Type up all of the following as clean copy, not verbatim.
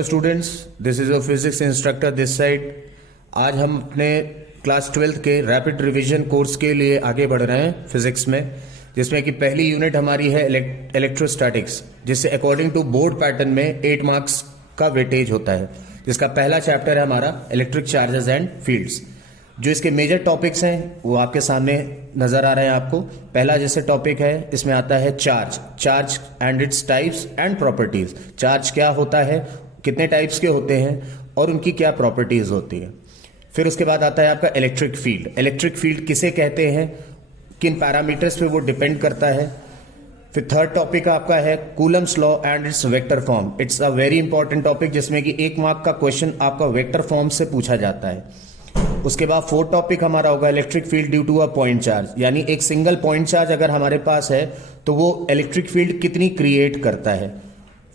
Hello students, this is your physics instructor this side. आज हम अपने क्लास 12th के रैपिड रिवीजन कोर्स के लिए आगे बढ़ रहे हैं फिजिक्स में, जिसमें कि पहली यूनिट हमारी है इलेक्ट्रोस्टैटिक्स, जिससे अकॉर्डिंग टू बोर्ड पैटर्न में 8 मार्क्स का वेटेज होता है, जिसका पहला चैप्टर है हमारा इलेक्ट्रिक चार्जेस एंड फील्ड्स। जो इसके मेजर टॉपिक्स हैं वो आपके सामने नजर आ रहे हैं आपको। पहला जैसे टॉपिक है, इसमें आता है charge and its types and properties. Charge क्या होता है, कितने टाइप्स के होते हैं और उनकी क्या प्रॉपर्टीज होती है। फिर उसके बाद आता है आपका इलेक्ट्रिक फील्ड। इलेक्ट्रिक फील्ड किसे कहते हैं, किन पैरामीटर्स पे वो डिपेंड करता है। फिर थर्ड टॉपिक आपका है Coulomb's law and it's vector form. It's a very important topic, जिसमें कि 1 मार्क का क्वेश्चन आपका वेक्टर फॉर्म से पूछा जाता है। उसके बाद फोर्थ टॉपिक हमारा होगा electric field due to a point charge, यानी एक सिंगल पॉइंट चार्ज अगर हमारे पास है तो वो इलेक्ट्रिक फील्ड कितनी क्रिएट करता है।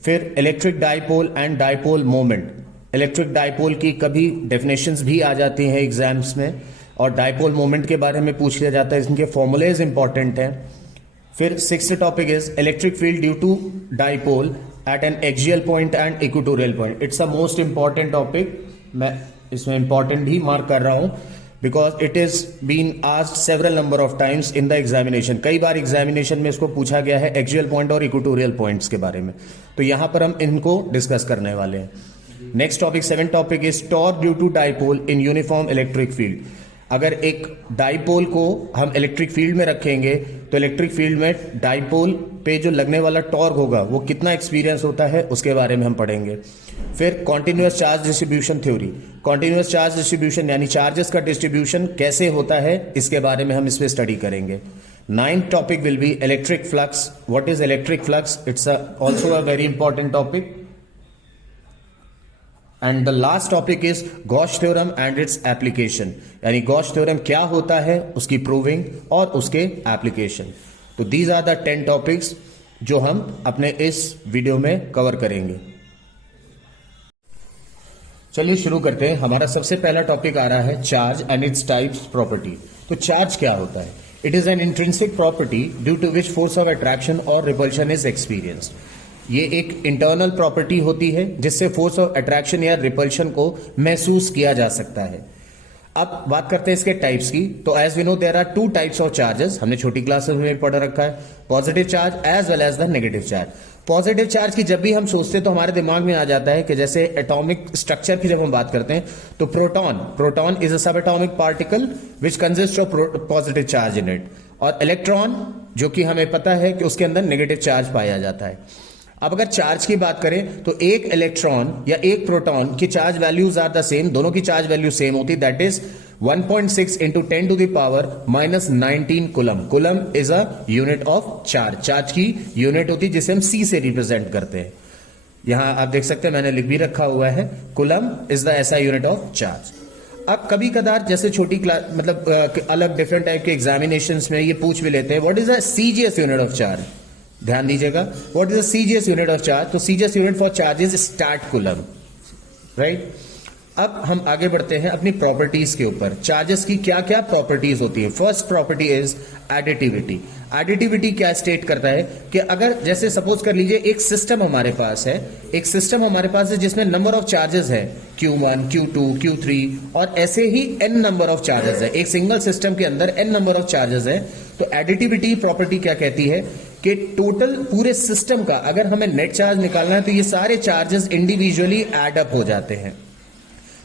फिर electric dipole and dipole moment. Electric dipole की कभी डेफिनेशंस भी आ जाती हैं एग्जाम्स में, और डाइपोल मोमेंट के बारे में पूछ लिया जाता है, इनके फॉर्मूलेज इंपॉर्टेंट हैं। फिर sixth topic is electric field due to dipole at an axial point and equatorial point. It's a most important topic, मैं इसमें इंपॉर्टेंट भी मार्क कर रहा हूं because it is been asked several number of times in the examination. कई बार examination में इसको पूछा गया है एक्सियल पॉइंट और इक्वेटोरियल पॉइंट्स के बारे में, तो यहां पर हम इनको डिस्कस करने वाले हैं। Next topic, seventh topic is torque due to dipole in uniform electric field. अगर एक डाइपोल को हम इलेक्ट्रिक फील्ड में रखेंगे तो इलेक्ट्रिक फील्ड में डाइपोल पे जो लगने वाला टॉर्क होगा वो कितना एक्सपीरियंस होता है, उसके बारे में हम पढ़ेंगे। फिर continuous charge distribution theory. Continuous charge distribution यानी चार्जेस का डिस्ट्रीब्यूशन कैसे होता है, इसके बारे में हम इसमें स्टडी करेंगे। Ninth topic will be electric flux. What is electric flux? It's also a very important topic. And the last topic is Gauss theorem and its application, यानी गॉस थ्योरम क्या होता है, उसकी प्रूविंग और उसके एप्लीकेशन। तो these are the 10 topics जो हम अपने इस वीडियो में कवर करेंगे। चलिए शुरू करते हैं। हमारा सबसे पहला टॉपिक आ रहा है charge and its types property. तो चार्ज क्या होता है? It is an intrinsic property due to which force of attraction और रिपल्शन इज एक्सपीरियंस्ड। ये एक इंटरनल प्रॉपर्टी होती है जिससे फोर्स ऑफ अट्रैक्शन या रिपल्शन को महसूस किया जा सकता है। अब बात करते हैं इसके टाइप्स की। तो as we know there are 2 types of charges, हमने छोटी क्लासेस में पढ़ रखा है, positive charge as well as the negative charge. Positive charge की जब भी हम सोचते हैं तो हमारे दिमाग में आ जाता है कि जैसे एटॉमिक स्ट्रक्चर की जब हम बात करते हैं तो प्रोटॉन इज अ सब atomic particle which consist of positive charge in it, और इलेक्ट्रॉन जो कि हमें पता है कि उसके अंदर नेगेटिव चार्ज पाया जाता है। अब अगर चार्ज की बात करें तो एक इलेक्ट्रॉन या एक प्रोटॉन की charge values are the same, दोनों की चार्ज वैल्यू सेम होती है, that is 1.6 into 10 to the power -19 coulomb. Coulomb is a unit of charge, charge की यूनिट होती है जिसे हम C से रिप्रेजेंट करते हैं। यहां आप देख सकते हैं मैंने लिख भी रखा हुआ है, कूलम इज द ऐसा यूनिट ऑफ चार्ज। अब कभी कदार जैसे छोटी क्लास मतलब अलग डिफरेंट टाइप के एग्जामिनेशंस में ये पूछ भी लेते हैं what is the CGS unit of charge. ध्यान दीजिएगा, what is the CGS unit of charge? तो CGS unit for charge is stat coulomb, right. अब हम आगे बढ़ते हैं अपनी प्रॉपर्टीज के ऊपर। चार्जेस की क्या क्या प्रॉपर्टीज होती है? First property is additivity. Additivity क्या स्टेट करता है कि अगर जैसे सपोज कर लीजिए एक सिस्टम हमारे पास है, जिसमें नंबर ऑफ चार्जेस है Q1, Q2, Q3 और ऐसे ही n नंबर ऑफ चार्जेस है, एक सिंगल सिस्टम के अंदर n नंबर ऑफ चार्जेस है। तो एडिटिविटी प्रॉपर्टी क्या कहती है कि टोटल पूरे सिस्टम का अगर हमें नेट चार्ज निकालना है तो ये सारे चार्जेस इंडिविजुअली एड अप हो जाते हैं।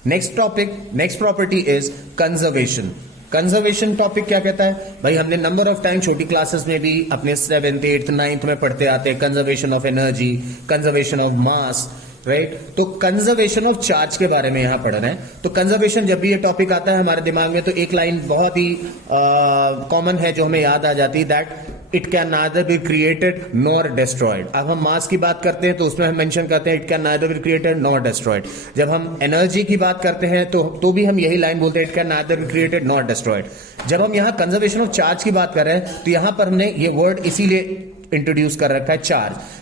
Next property is conservation. Conservation topic क्या कहता है? भाई हमने नंबर ऑफ टाइम छोटी क्लासेस में भी अपने 7th, 8th, 9th में पढ़ते आते हैं conservation of energy, conservation of mass, right. तो कंजर्वेशन ऑफ चार्ज के बारे में यहां पढ़ रहे हैं। तो कंजर्वेशन जब भी ये टॉपिक आता है हमारे दिमाग में तो एक लाइन बहुत ही कॉमन है जो हमें याद आ जाती है, that it can neither be created nor destroyed. अब हम मास की बात करते हैं तो उसमें हम मेंशन करते हैं it can neither be created nor destroyed. जब हम एनर्जी की बात करते हैं तो भी हम यही लाइन बोलते हैं it can neither be created nor destroyed. जब हम यहां कंजर्वेशन ऑफ चार्ज की बात कर रहे हैं तो यहां पर हमने ये वर्ड इसीलिए इंट्रोड्यूस कर रखा है,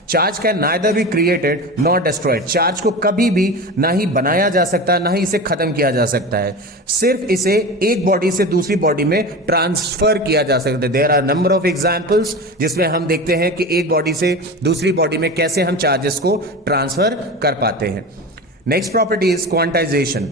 charge can neither be created not destroyed. Charge को कभी भी ना ही बनाया जा सकता ना ही इसे खत्म किया जा सकता है, सिर्फ इसे एक बॉडी से दूसरी बॉडी में ट्रांसफर किया जा सकता है। There are number of examples जिसमें हम देखते हैं कि एक बॉडी से दूसरी बॉडी में कैसे हम चार्जेस को ट्रांसफर कर पाते हैं। Next property is quantization.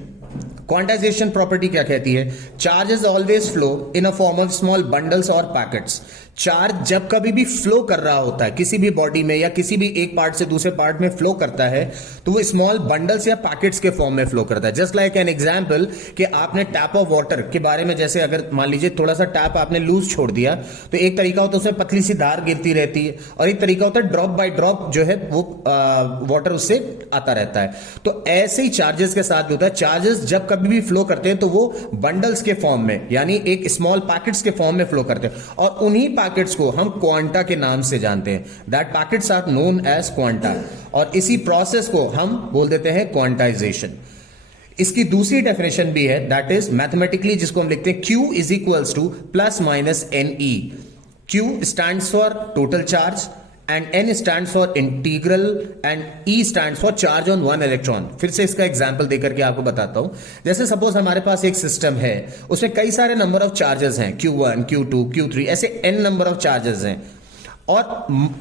Quantization property क्या कहती है? Charges always flow in a form of small bundles और पैकेट्स। चार्ज जब कभी भी फ्लो कर रहा होता है किसी भी बॉडी में या किसी भी एक पार्ट से दूसरे पार्ट में फ्लो करता है तो वो स्मॉल बंडल्स या पैकेट्स के फॉर्म में फ्लो करता है। जस्ट लाइक एन एग्जांपल कि आपने टैप ऑफ वाटर के बारे में, जैसे अगर मान लीजिए थोड़ा सा टैप आपने लूज छोड़ दिया तो एक तरीका होता है उसमें पतली सी धार गिरती रहती है और एक तरीका होता है ड्रॉप बाय ड्रॉप जो है वो वाटर उससे आता रहता है। तो ऐसे ही चार्जेस के साथ भी होता है। चार्जेस जब कभी भी फ्लो करते हैं तो वो बंडल्स के फॉर्म में यानी एक स्मॉल पैकेट्स के फॉर्म में फ्लो करते हैं और उन्हीं पैकेट्स को हम क्वांटा के नाम से जानते हैं। That packets are known as quanta और इसी प्रोसेस को हम बोल देते हैं क्वांटाइजेशन। इसकी दूसरी डेफिनेशन भी है दैट इज मैथमेटिकली जिसको हम लिखते हैं Q is equals two plus minus NE। Q stands for total charge and N stands for integral and E stands for charge on one electron। फिर से इसका एग्जांपल देकर के आपको बताता हूं। जैसे सपोज हमारे पास एक सिस्टम है उसमें कई सारे नंबर ऑफ चार्जेस हैं, Q1 Q2 Q3 ऐसे N नंबर ऑफ चार्जेस हैं और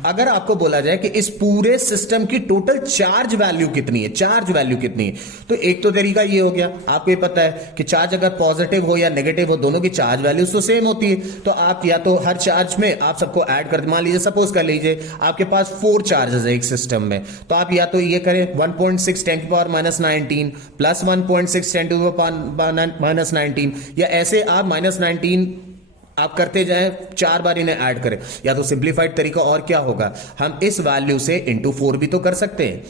अगर आपको बोला जाए कि इस पूरे सिस्टम की टोटल चार्ज वैल्यू कितनी है, चार्ज वैल्यू कितनी है, तो एक तो तरीका ये हो गया, आपको ये पता है कि चार्ज अगर पॉजिटिव हो या नेगेटिव हो दोनों की चार्ज वैल्यूज तो सेम होती है। तो आप या तो हर चार्ज में आप सबको ऐड कर, मान लीजिए सपोज कर लीजिए आपके पास 4 चार्जेस है एक सिस्टम में, तो आप या तो ये करें 1.6 10 की पावर -19 प्लस 1.6 10 की पावर -19 या ऐसे आप -19 आप करते जाएं 4 बार इन्हें ऐड करें। या तो सिंप्लीफाइड तरीका और क्या होगा, हम इस वैल्यू से इंटू 4 भी तो कर सकते हैं।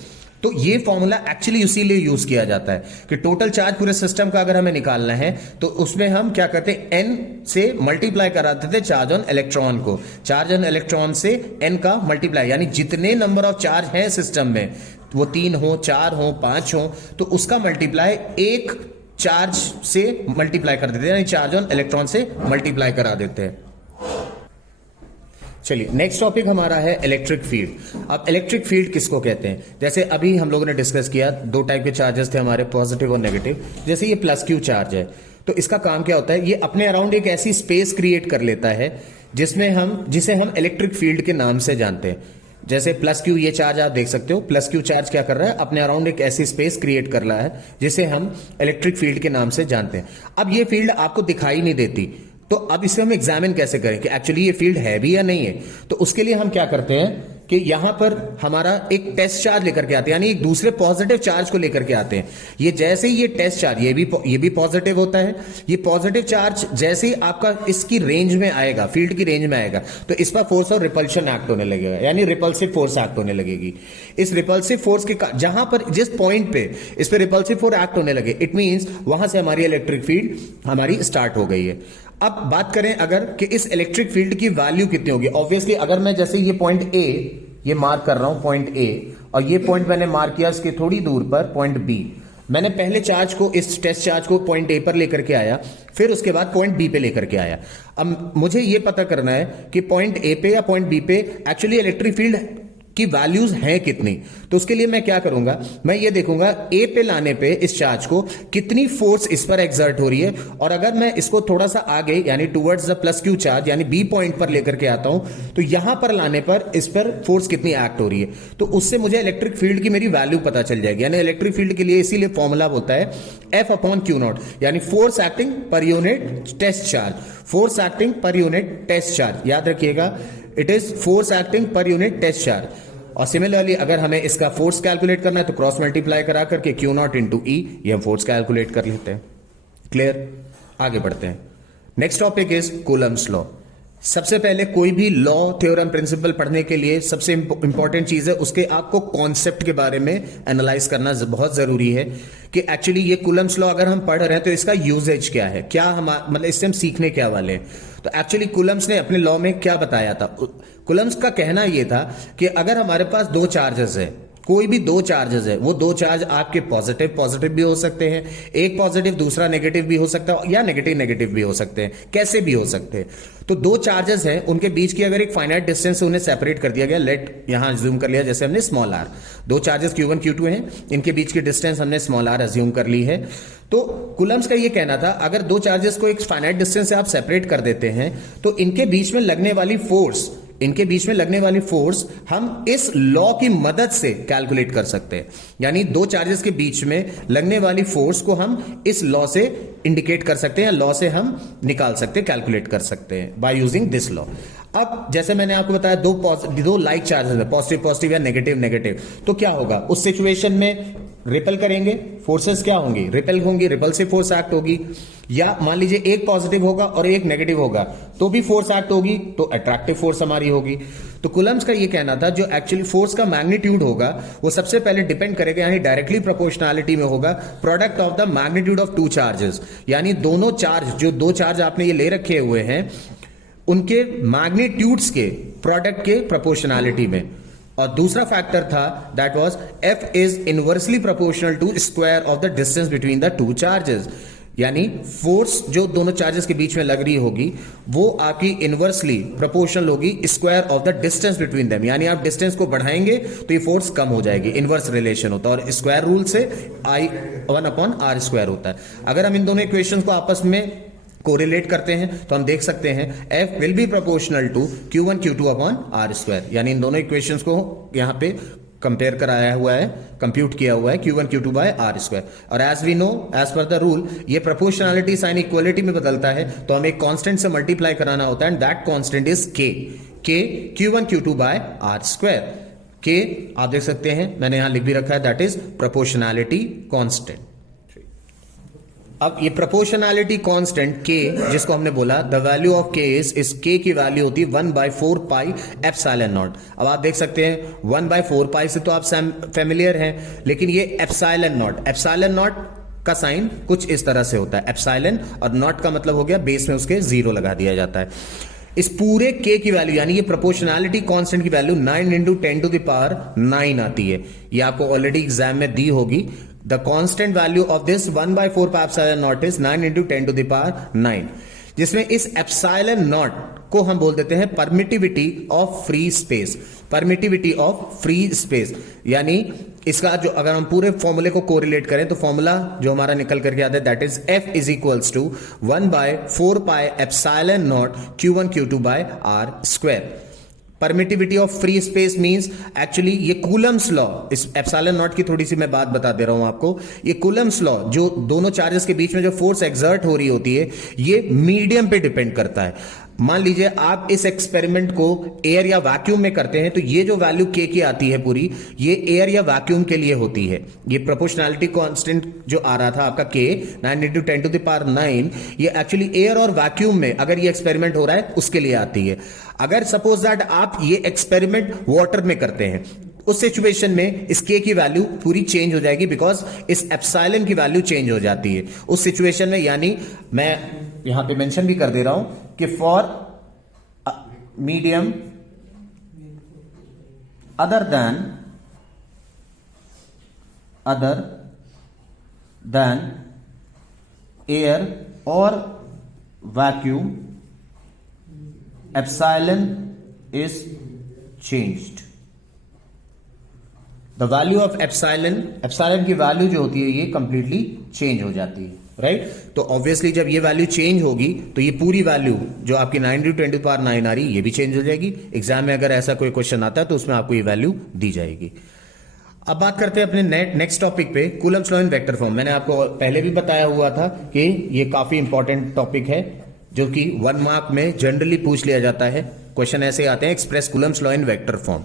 तो ये फॉर्मूला एक्चुअली इसीलिए यूज किया जाता है कि टोटल चार्ज पूरे सिस्टम का अगर हमें निकालना है तो उसमें हम क्या करते हैं n से मल्टीप्लाई कराते थे चार्ज ऑन इलेक्ट्रॉन को, चार्ज ऑन इलेक्ट्रॉन से n का मल्टीप्लाई, यानी जितने नंबर ऑफ चार्ज हैं सिस्टम में वो 3 हो 4 हो 5 हो तो उसका मल्टीप्लाई एक चार्ज से मल्टीप्लाई कर देते हैं, यानी चार्ज ऑन इलेक्ट्रॉन से मल्टीप्लाई करा देते हैं। चलिए नेक्स्ट टॉपिक हमारा है इलेक्ट्रिक फील्ड। अब इलेक्ट्रिक फील्ड किसको कहते हैं? जैसे अभी हम लोगों ने डिस्कस किया 2 टाइप के चार्जेस थे हमारे, पॉजिटिव और नेगेटिव। जैसे ये प्लस Q चार्ज है तो इसका काम क्या होता है, ये अपने अराउंड एक ऐसी स्पेस क्रिएट कर लेता है जिसे हम इलेक्ट्रिक फील्ड के नाम से जानते हैं। जैसे प्लस Q ये चार्ज आप देख सकते हो, प्लस Q चार्ज क्या कर रहा है, अपने अराउंड एक ऐसी स्पेस क्रिएट कर रहा है जिसे हम इलेक्ट्रिक फील्ड के नाम से जानते हैं। अब ये फील्ड आपको दिखाई नहीं देती तो अब इसे हम एग्जामिन कैसे करें कि एक्चुअली ये फील्ड है भी या नहीं है। तो उसके लिए हम क्या करते हैं कि यहां पर हमारा एक टेस्ट चार्ज लेकर के आते हैं, यानी एक दूसरे पॉजिटिव चार्ज को लेकर के आते हैं। ये जैसे ही ये टेस्ट चार्ज ये भी पॉजिटिव होता है, ये पॉजिटिव चार्ज जैसे ही आपका इसकी रेंज में आएगा, फील्ड की रेंज में आएगा तो इस पर फोर्स और रिपल्शन एक्ट होने लगेगा, यानी रिपल्सिव फोर्स एक्ट होने लगेगी। इस रिपल्सिव फोर्स के जहां पर जिस पॉइंट पे इस पर रिपल्सिव फोर्स एक्ट होने लगे इट मींस वहां से हमारी इलेक्ट्रिक फील्ड हमारी स्टार्ट हो गई है। अब बात करें अगर कि इस इलेक्ट्रिक फील्ड की वैल्यू कितनी होगी। ऑब्वियसली अगर मैं जैसे ये पॉइंट ए ये मार्क कर रहा हूं पॉइंट ए और ये पॉइंट मैंने मार्क किया इसके थोड़ी दूर पर पॉइंट बी, मैंने पहले चार्ज को इस टेस्ट चार्ज को पॉइंट ए पर लेकर के आया, फिर उसके बाद पॉइंट बी पे लेकर के आया। अब मुझे ये पता करना है कि पॉइंट ए पे या पॉइंट बी पे एक्चुअली इलेक्ट्रिक फील्ड की वैल्यूज हैं कितनी। तो उसके लिए मैं क्या करूंगा, मैं ये देखूंगा ए पे लाने पे इस चार्ज को कितनी फोर्स इस पर एक्सर्ट हो रही है, और अगर मैं इसको थोड़ा सा आगे यानी towards the plus Q charge यानी बी पॉइंट पर लेकर के आता हूं तो यहां पर लाने पर इस पर फोर्स कितनी एक्ट हो रही है, तो उससे मुझे इलेक्ट्रिक फील्ड की मेरी वैल्यू पता चल जाएगी। यानी इलेक्ट्रिक फील्ड के लिए इसीलिए फॉर्मूला होता है F/Q0, यानी force acting per unit test charge, force acting per unit test charge, याद रखिएगा it is force acting per unit test charge. और सिमिलरली अगर हमें इसका फोर्स कैलकुलेट करना है तो क्रॉस मल्टीप्लाई करा करके Q0 इंटू E ये हम फोर्स कैलकुलेट कर लेते हैं। क्लियर, आगे बढ़ते हैं। Next topic is Coulomb's law. सबसे पहले कोई भी लॉ थ्योरम प्रिंसिपल पढ़ने के लिए सबसे इंपॉर्टेंट चीज है उसके आपको कॉन्सेप्ट के बारे में एनालाइज करना बहुत जरूरी है कि एक्चुअली ये कूलम्स लॉ अगर हम पढ़ रहे हैं तो इसका यूजेज क्या है, क्या हम मतलब इससे हम सीखने क्या वाले हैं। तो एक्चुअली कूलम्स ने अपने लॉ में क्या बताया था, कूलम्स का कहना यह था कि अगर हमारे पास 2 चार्जेस है, कोई भी 2 चार्जेस है, वो 2 चार्ज आपके पॉजिटिव भी हो सकते हैं, एक पॉजिटिव दूसरा नेगेटिव भी हो सकता है, या नेगेटिव भी हो सकते हैं, कैसे भी हो सकते हैं। तो 2 चार्जेस हैं, उनके बीच की अगर एक फाइनाइट डिस्टेंस से उन्हें सेपरेट कर दिया गया, लेट यहां ज्यूम कर लिया जैसे हमने small r, 2 charges Q1 Q2 हैं, इनके बीच की डिस्टेंस हमने स्मॉल r अज्यूम कर ली है। तो कूलम्स का ये कहना था अगर 2 चार्जेस को एक फाइनाइट डिस्टेंस से आप सेपरेट कर देते हैं तो इनके बीच में लगने वाली फोर्स इनके बीच में लगने वाली फोर्स हम इस लॉ की मदद से कैलकुलेट कर सकते हैं। यानी दो चार्जेस के बीच में लगने वाली फोर्स को हम इस लॉ से इंडिकेट कर सकते हैं, लॉ से हम निकाल सकते हैं, कैलकुलेट कर सकते हैं बाय यूजिंग दिस लॉ। अब जैसे मैंने आपको बताया दो लाइक चार्जेस है, पॉजिटिव पॉजिटिव या नेगेटिव नेगेटिव, तो क्या होगा उस सिचुएशन में? रिपेल करेंगे, फोर्सेस क्या होंगी? रिपेल होंगी, रिपल्सिव फोर्स एक्ट होगी। या मान लीजिए एक पॉजिटिव होगा और एक नेगेटिव होगा तो भी फोर्स एक्ट होगी, तो अट्रैक्टिव फोर्स हमारी होगी। तो कूलम्स का ये कहना था जो एक्चुअली फोर्स का मैग्नीट्यूड होगा वो सबसे पहले डिपेंड करेगा, यानी डायरेक्टली प्रोपोर्शनैलिटी में होगा, product of the magnitude of to charges. यानी दोनों चार्ज, जो दो चार्ज आपने ये ले रखे हुए हैं, उनके मैग्नीट्यूड्स के प्रोडक्ट के प्रोपोर्शनैलिटी में। और दूसरा फैक्टर था that was F is inversely proportional to square of the distance between the two charges. यानी फोर्स जो दोनों चार्जेस के बीच में लग रही होगी वो आपकी इनवर्सली प्रोपोर्शनल होगी square of the distance between them. यानी आप डिस्टेंस को बढ़ाएंगे तो ये फोर्स कम हो जाएगी, इनवर्स रिलेशन होता है। और स्क्वायर रूल से I1/r² होता है। अगर हम इन दोनों इक्वेशंस को आपस में कोरिलेट करते हैं तो हम देख सकते हैं F will be proportional to Q1 Q2/r²। यानी इन दोनों इक्वेशंस को यहां पे कंपेयर कराया हुआ है, कंप्यूट किया हुआ है Q1 Q2/r²। और as we know, as per the rule, ये प्रोपोर्शनैलिटी साइन इक्वलिटी में बदलता है, तो हमें एक कांस्टेंट से मल्टीप्लाई कराना होता है, and that constant is K Q1 Q2/r²। K आप देख सकते हैं मैंने यहां लिख भी रखा है, दैट इज प्रोपोर्शनैलिटी कांस्टेंट। अब ये प्रोपोर्शनैलिटी कांस्टेंट K, जिसको हमने बोला द वैल्यू ऑफ K इस K की वैल्यू होती है 1/4 पाई एप्सिलॉन नॉट। अब आप देख सकते हैं 1/4 पाई से तो आप फेमिलियर हैं, लेकिन ये एप्सिलॉन नॉट का साइन कुछ इस तरह से होता है। एप्सिलॉन और नॉट का मतलब हो गया बेस में उसके 0 लगा दिया जाता है। इस पूरे K की वैल्यू, यानी ये प्रोपोर्शनैलिटी कांस्टेंट की वैल्यू 9 × 10⁹ आती है। ये आपको ऑलरेडी एग्जाम में दी होगी। The constant value of this 1/4 pi epsilon naught is 9 × 10⁹, जिसमें इस एप्सिलॉन नॉट को हम बोल देते हैं permittivity of free space. Permittivity of free space यानी इसका जो, अगर हम पूरे फॉर्मूले को कोरिलेट करें तो फॉर्मूला जो हमारा निकल करके आता है that is F is equals to 1/4 pi epsilon naught Q1 Q2/r²। Permittivity of free space means actually ये कूलम्स लॉ, इस एप्सिलॉन नॉट की थोड़ी सी मैं बात बता दे रहा हूं आपको। ये कूलम्स लॉ जो दोनों चार्जेस के बीच में जो फोर्स एक्सर्ट हो रही होती है ये मीडियम पे डिपेंड करता है। मान लीजिए आप इस एक्सपेरिमेंट को एयर या वैक्यूम में करते हैं तो ये जो वैल्यू K की आती है पूरी, ये एयर या वैक्यूम के लिए होती है। ये प्रोपोर्शनैलिटी कांस्टेंट जो आ रहा था आपका K 9 × 10⁹, ये एक्चुअली एयर और वैक्यूम में अगर ये एक्सपेरिमेंट हो रहा है उसके लिए आती है। अगर सपोज दैट आप ये एक्सपेरिमेंट वाटर में करते हैं, उस सिचुएशन में इस K की वैल्यू पूरी चेंज हो जाएगी, बिकॉज इस एप्सिलॉन की वैल्यू चेंज हो जाती है उस सिचुएशन में। यानी मैं यहां पे मेंशन भी कर दे रहा हूं कि for medium other than air और vacuum, epsilon is changed. The value of epsilon की वैल्यू जो होती है ये कंप्लीटली चेंज हो जाती है, राइट। तो ऑब्वियसली जब ये वैल्यू चेंज होगी तो ये पूरी वैल्यू जो आपकी 9 × 10⁹ आ रही ये भी चेंज हो जाएगी। एग्जाम में अगर ऐसा कोई क्वेश्चन आता है तो उसमें आपको ये वैल्यू दी जाएगी। अब बात करते हैं अपने नेक्स्ट टॉपिक पे, Coulomb's law in vector form. मैंने आपको पहले भी बताया हुआ था कि ये काफी इंपॉर्टेंट टॉपिक है जो कि 1 मार्क में जनरली पूछ लिया जाता है। क्वेश्चन ऐसे आते हैं, express Coulomb's law in vector form.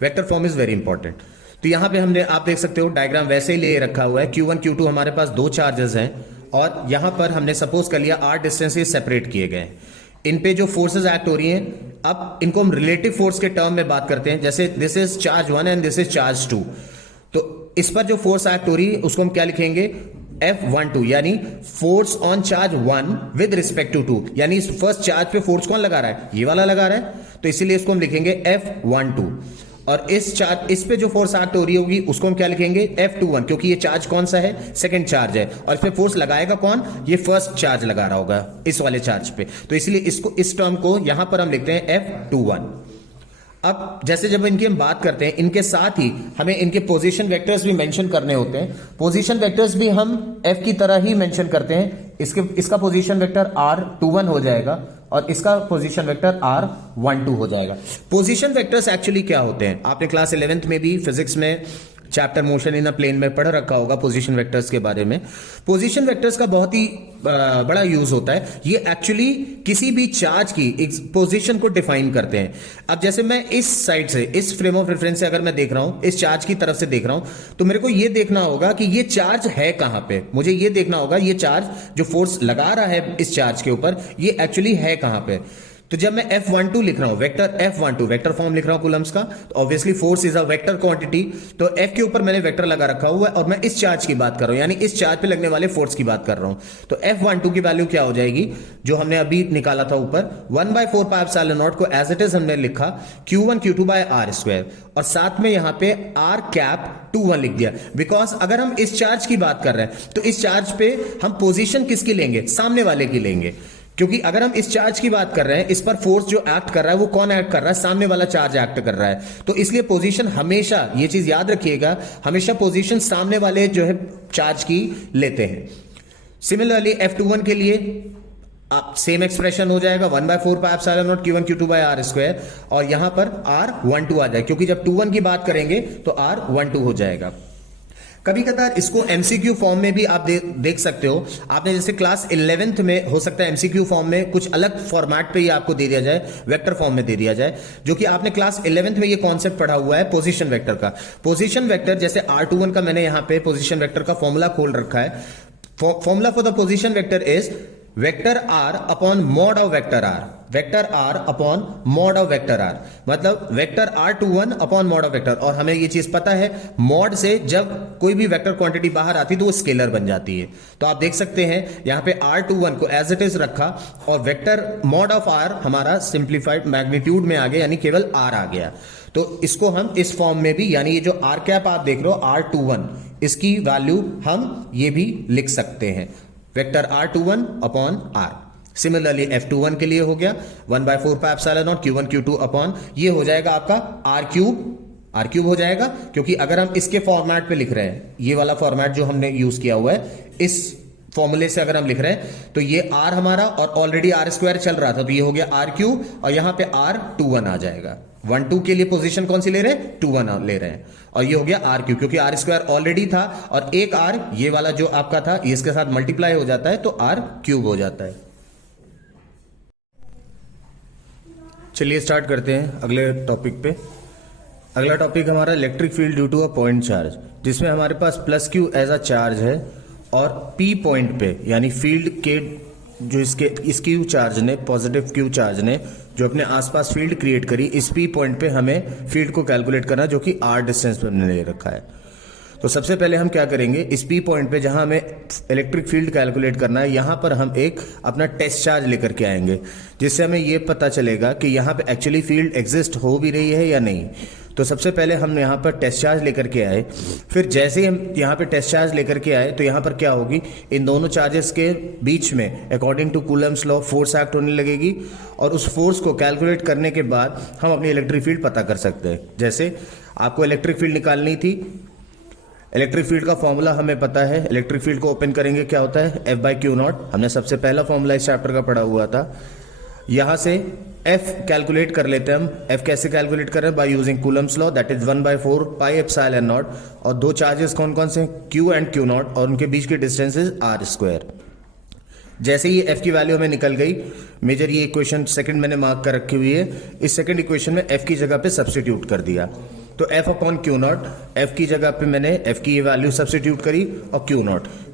Vector form is very important. तो यहां पे हमने, आप देख सकते हो डायग्राम वैसे ही ले रखा हुआ है। Q1 Q2 हमारे पास दो चार्जेस हैं और यहां पर हमने सपोज कर लिया r डिस्टेंस से सेपरेट किए गए। इन पे जो फोर्सेस एक्ट हो रही हैं, अब इनको हम रिलेटिव फोर्स के टर्म में बात करते हैं। जैसे this is charge 1 and this is charge 2, तो इस पर जो फोर्स एक्ट हो रही है उसको हम क्या लिखेंगे, F12, यानी force on charge 1 with respect to 2। यानी इस फर्स्ट चार्ज पे फोर्स कौन लगा रहा है, ये वाला लगा रहा है, तो इसीलिए इसको हम लिखेंगे F12। और इस पे जो फोर्स एक्ट हो रही होगी उसको हम क्या लिखेंगे, F21, क्योंकि ये चार्ज कौन सा है, सेकंड चार्ज है। और इस पे फोर्स लगाएगा कौन, ये फर्स्ट चार्ज लगा रहा होगा इस वाले चार्ज पे, तो इसलिए इसको, इस टर्म को यहां पर हम लिखते हैं F21। अब जैसे जब इनकी हम बात करते हैं, इनके साथ ही हमें इनके पोजीशन वेक्टर्स भी मेंशन करने होते हैं। पोजीशन वेक्टर्स भी हम F की तरह ही मेंशन करते हैं, इसका पोजीशन वेक्टर R21 हो जाएगा और इसका पोजीशन वेक्टर R12 हो जाएगा। पोजीशन वेक्टर्स एक्चुअली क्या होते हैं, आपने क्लास 11th में भी फिजिक्स में chapter motion in a plane में पढ़ रखा होगा पोजीशन वेक्टर्स के बारे में। पोजीशन वेक्टर्स का बहुत ही बड़ा यूज होता है। ये एक्चुअली किसी भी चार्ज की एक पोजीशन को डिफाइन करते हैं। अब जैसे मैं इस साइड से, इस फ्रेम ऑफ रेफरेंस से अगर मैं देख रहा हूं, इस चार्ज की तरफ से देख रहा हूं, तो मेरे को ये देखना होगा कि ये चार्ज है कहां पे। मुझे ये देखना होगा ये चार्ज जो फोर्स लगा रहा है इस चार्ज के ऊपर, ये एक्चुअली है कहां पे। तो जब मैं F12 लिख रहा हूं, वेक्टर F12 वेक्टर फॉर्म लिख रहा हूं कूलम्स का, तो obviously force is a vector quantity. तो F के ऊपर मैंने वेक्टर लगा रखा हुआ है और मैं इस चार्ज की बात कर रहा हूं, यानी इस चार्ज पे लगने वाले फोर्स की बात कर रहा हूं। तो F12 की वैल्यू क्या हो जाएगी, जो हमने अभी निकाला था ऊपर, 1/4πε0 को एज इट इज हमने लिखा Q1 Q2/r², और साथ में यहां पे r∩21 लिख दिया। बिकॉज अगर हम इस चार्ज की बात कर रहे हैं तो इस चार्ज पे हम पोजीशन किसकी लेंगे, सामने वाले की लेंगे। क्योंकि अगर हम इस चार्ज की बात कर रहे हैं, इस पर फोर्स जो एक्ट कर रहा है वो कौन एक्ट कर रहा है, सामने वाला चार्ज एक्ट कर रहा है। तो इसलिए पोजीशन हमेशा, ये चीज याद रखिएगा, हमेशा पोजीशन सामने वाले जो है चार्ज की लेते हैं। सिमिलरली F21 के लिए आप सेम एक्सप्रेशन हो जाएगा 1/4πε0 Q1 Q2/r², और यहां पर R12 आ जाए, क्योंकि जब 21 की बात करेंगे तो R12 हो जाएगा। कभी कभार इसको एमसीक्यू फॉर्म में भी आप देख सकते हो। आपने जैसे क्लास 11th में हो सकता है एमसीक्यू फॉर्म में कुछ अलग फॉर्मेट पे ही आपको दे दिया जाए, वेक्टर फॉर्म में दे दिया जाए, जो कि आपने क्लास 11th में ये कॉन्सेप्ट पढ़ा हुआ है पोजीशन वेक्टर का। पोजीशन वेक्टर जैसे R21 का मैंने यहां पे पोजीशन वेक्टर का फॉर्मूला खोल रखा है। Formula for the position vector is vector R upon mod of vector R, vector R upon mod of vector R, मतलब vector R21 upon mod of vector. और हमें ये चीज पता है, मॉड से जब कोई भी वेक्टर क्वांटिटी बाहर आती है तो वो स्केलर बन जाती है। तो आप देख सकते हैं यहां पे R21 को एज इट इज रखा और वेक्टर मॉड ऑफ R हमारा सिंप्लीफाइड मैग्नीट्यूड में आ गया, यानी केवल R आ गया। तो इसको हम इस फॉर्म में भी, यानी ये जो r∩ आप देख रहे हो R21, इसकी वैल्यू हम ये भी लिख सकते हैं, vector R21 upon R। Similarly F21 के लिए हो गया 1/4πε0 Q1 Q2 अपॉन, ये हो जाएगा आपका R³ हो जाएगा, क्योंकि अगर हम इसके फॉर्मेट पे लिख रहे हैं, ये वाला फॉर्मेट जो हमने यूज किया हुआ है, इस फॉर्मूले से अगर हम लिख रहे हैं तो ये R हमारा, और ऑलरेडी R² चल रहा था, तो ये हो गया R³ और यहां पे R21 आ जाएगा। 1-2 के लिए पोजीशन कौन सी ले रहे हैं, 2-1 ले रहे हैं, और ये हो गया R³ क्योंकि R² ऑलरेडी था, और एक R ये वाला जो आपका था इसके साथ मल्टीप्लाई हो जाता है तो R³ हो जाता है। चलिए स्टार्ट करते हैं अगले टॉपिक पे। अगला टॉपिक हमारा electric field due to a point charge, जिसमें हमारे पास +Q एज अ चार्ज है, और P पॉइंट पे यानी फील्ड के जो इस Q चार्ज ने, पॉजिटिव Q चार्ज ने जो अपने आसपास फील्ड क्रिएट करी, इस P पॉइंट पे हमें फील्ड को कैलकुलेट करना, जो कि R डिस्टेंस पे हमने ले रखा है। तो सबसे पहले हम क्या करेंगे, इस P पॉइंट पे जहां हमें इलेक्ट्रिक फील्ड कैलकुलेट करना है, यहां पर हम एक अपना टेस्ट चार्ज लेकर के आएंगे, जिससे हमें यह पता चलेगा कि यहां पे एक्चुअली फील्ड एग्जिस्ट हो भी रही है या नहीं। तो सबसे पहले हम यहाँ पर टेस्ट चार्ज लेकर के आए, फिर जैसे ही हम यहाँ पे टेस्ट चार्ज लेकर के आए तो यहाँ पर क्या होगी, इन दोनों चार्जेस के बीच में according to Coulomb's law force act होने लगेगी, और उस फोर्स को कैलकुलेट करने के बाद हम अपनी इलेक्ट्रिक फील्ड पता कर सकते हैं। जैसे आपको इलेक्ट्रिक फील्ड निकालनी थी, इलेक्ट्रिक फील्ड का फॉर्मूला हमें पता है, इलेक्ट्रिक फील्ड को ओपन करेंगे क्या होता है, F/Q0, हमने सबसे पहला फॉर्मूला इस चैप्टर का पढ़ा हुआ था। यहां से F कैलकुलेट कर लेते हैं हम। F कैसे कैलकुलेट कर रहे हैं, by using Coulomb's law, that is 1/4πε0, और दो चार्जेस कौन कौन से, Q एंड Q0, और उनके बीच की डिस्टेंस इज R²। जैसे ही F की वैल्यू हमें निकल गई, मेजर ये इक्वेशन सेकंड मैंने मार्क कर रखी हुई है, इस सेकंड इक्वेशन में F की जगह पे सब्स्टिट्यूट कर दिया, तो F/Q0, F की जगह पे मैंने F की ये वैल्यू सब्स्टिट्यूट करी, और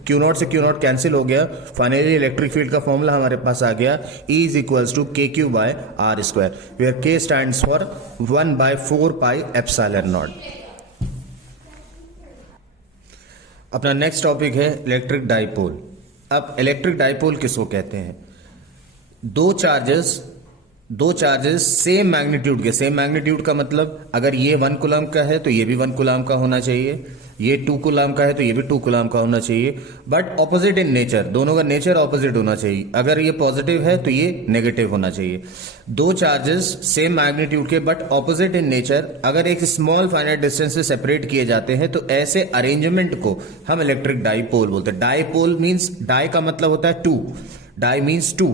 Q0 से Q0 कैंसिल हो गया। फाइनली इलेक्ट्रिक फील्ड का फॉर्मूला हमारे पास आ गया, E is equals to KQ/R², where K stands for 1/4πε0। अपना नेक्स्ट टॉपिक है इलेक्ट्रिक डाइपोल। अब इलेक्ट्रिक डाइपोल किसको कहते हैं, दो चार्जेस दो चार्जेस सेम मैग्नीट्यूड का मतलब अगर ये 1 कूलम का है तो ये भी 1 कूलम का होना चाहिए, ये 2 कूलम का है तो ये भी 2 कूलम का होना चाहिए, बट ऑपोजिट इन नेचर, दोनों का नेचर ऑपोजिट होना चाहिए। अगर ये पॉजिटिव है तो ये नेगेटिव होना चाहिए। दो चार्जेस सेम मैग्नीट्यूड के बट ऑपोजिट इन नेचर अगर एक स्मॉल फाइनाइट डिस्टेंस से सेपरेट किए जाते हैं तो ऐसे अरेंजमेंट को हम इलेक्ट्रिक डाइपोल बोलते हैं। डाइपोल मींस डाई का मतलब होता है 2, डाई मीन्स 2,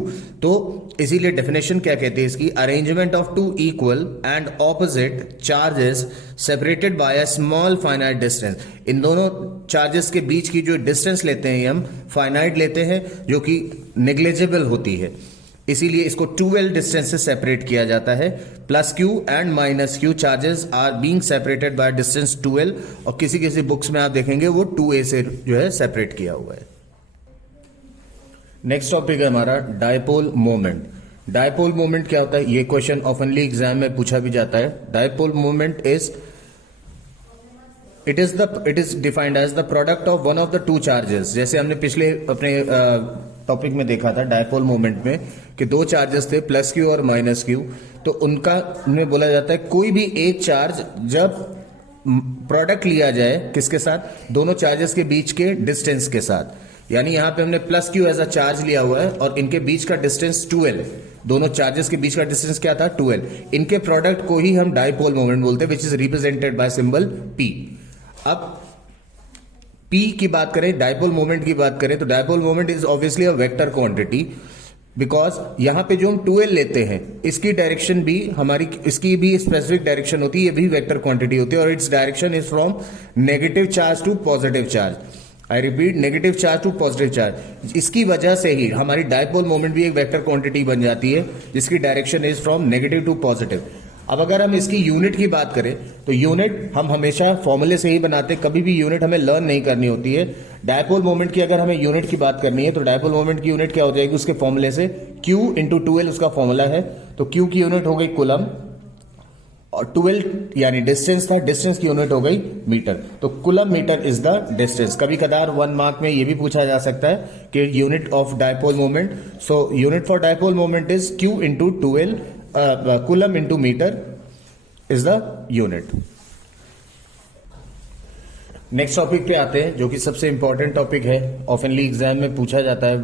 तो इसीलिए डेफिनेशन क्या कहते हैं इसकी, arrangement of 2 equal and opposite charges separated by a small finite distance. इन दोनों चार्जेस के बीच की जो डिस्टेंस लेते हैं हम फाइनाइट लेते हैं, जो कि नेग्लिजिबल होती है, इसीलिए इसको 2l डिस्टेंस से सेपरेट किया जाता है। Plus q and minus q charges are being separated by distance 2l, और किसी किसी बुक्स में आप देखेंगे वो 2a से जो है सेपरेट किया हुआ है। नेक्स्ट टॉपिक है हमारा डायपोल मोमेंट। डायपोल मोमेंट क्या होता है, ये क्वेश्चन ऑफनली एग्जाम में पूछा भी जाता है। Dipole moment it is defined as the product of one of the two charges. जैसे हमने पिछले अपने टॉपिक में देखा था डायपोल मोमेंट में कि दो चार्जेस थे प्लस क्यू और माइनस क्यू, तो उनका उन्हें बोला जाता है कोई भी एक चार्ज जब प्रोडक्ट लिया जाए किसके साथ, दोनों चार्जेस के बीच के डिस्टेंस के साथ। यानी यहां पे हमने plus Q as a charge लिया हुआ है और इनके बीच का डिस्टेंस 2l, दोनों चार्जेस के बीच का डिस्टेंस क्या था 2l, इनके प्रोडक्ट को ही हम डायपोल मोमेंट बोलते हैं, which is represented by symbol p। अब p की बात करें, डायपोल मोमेंट की बात करें, तो dipole moment is obviously a vector quantity, because यहां पे जो हम 2l लेते हैं इसकी डायरेक्शन भी हमारी, इसकी भी स्पेसिफिक डायरेक्शन होती है, ये भी वेक्टर क्वांटिटी होती है, और its direction is from negative charge to positive charge. I repeat, negative charge to positive charge. इसकी वजह से ही हमारी डायपोल मोमेंट भी एक वेक्टर क्वांटिटी बन जाती है जिसकी direction is from negative to positive. अब अगर हम इसकी यूनिट की बात करें तो यूनिट हम हमेशा फॉर्मूले से ही बनाते हैं, कभी भी यूनिट हमें लर्न नहीं करनी होती है। डायपोल मोमेंट की अगर हमें यूनिट की बात करनी है तो डायपोल मोमेंट की यूनिट क्या हो जाएगी, उसके फॉर्मूले से Q इंटू 2l उसका फॉर्मूला है, तो Q की यूनिट हो गई कूलम और 2l यानी डिस्टेंस था, डिस्टेंस की यूनिट हो गई मीटर, तो coulomb metre is the distance. कभी कदार 1 मार्क में ये भी पूछा जा सकता है कि unit of dipole moment, so unit for dipole moment is Q into 2l, coulomb into metre is the unit. Next topic पे आते हैं जो कि सबसे इंपॉर्टेंट टॉपिक है, ऑफनली एग्जाम में पूछा जाता है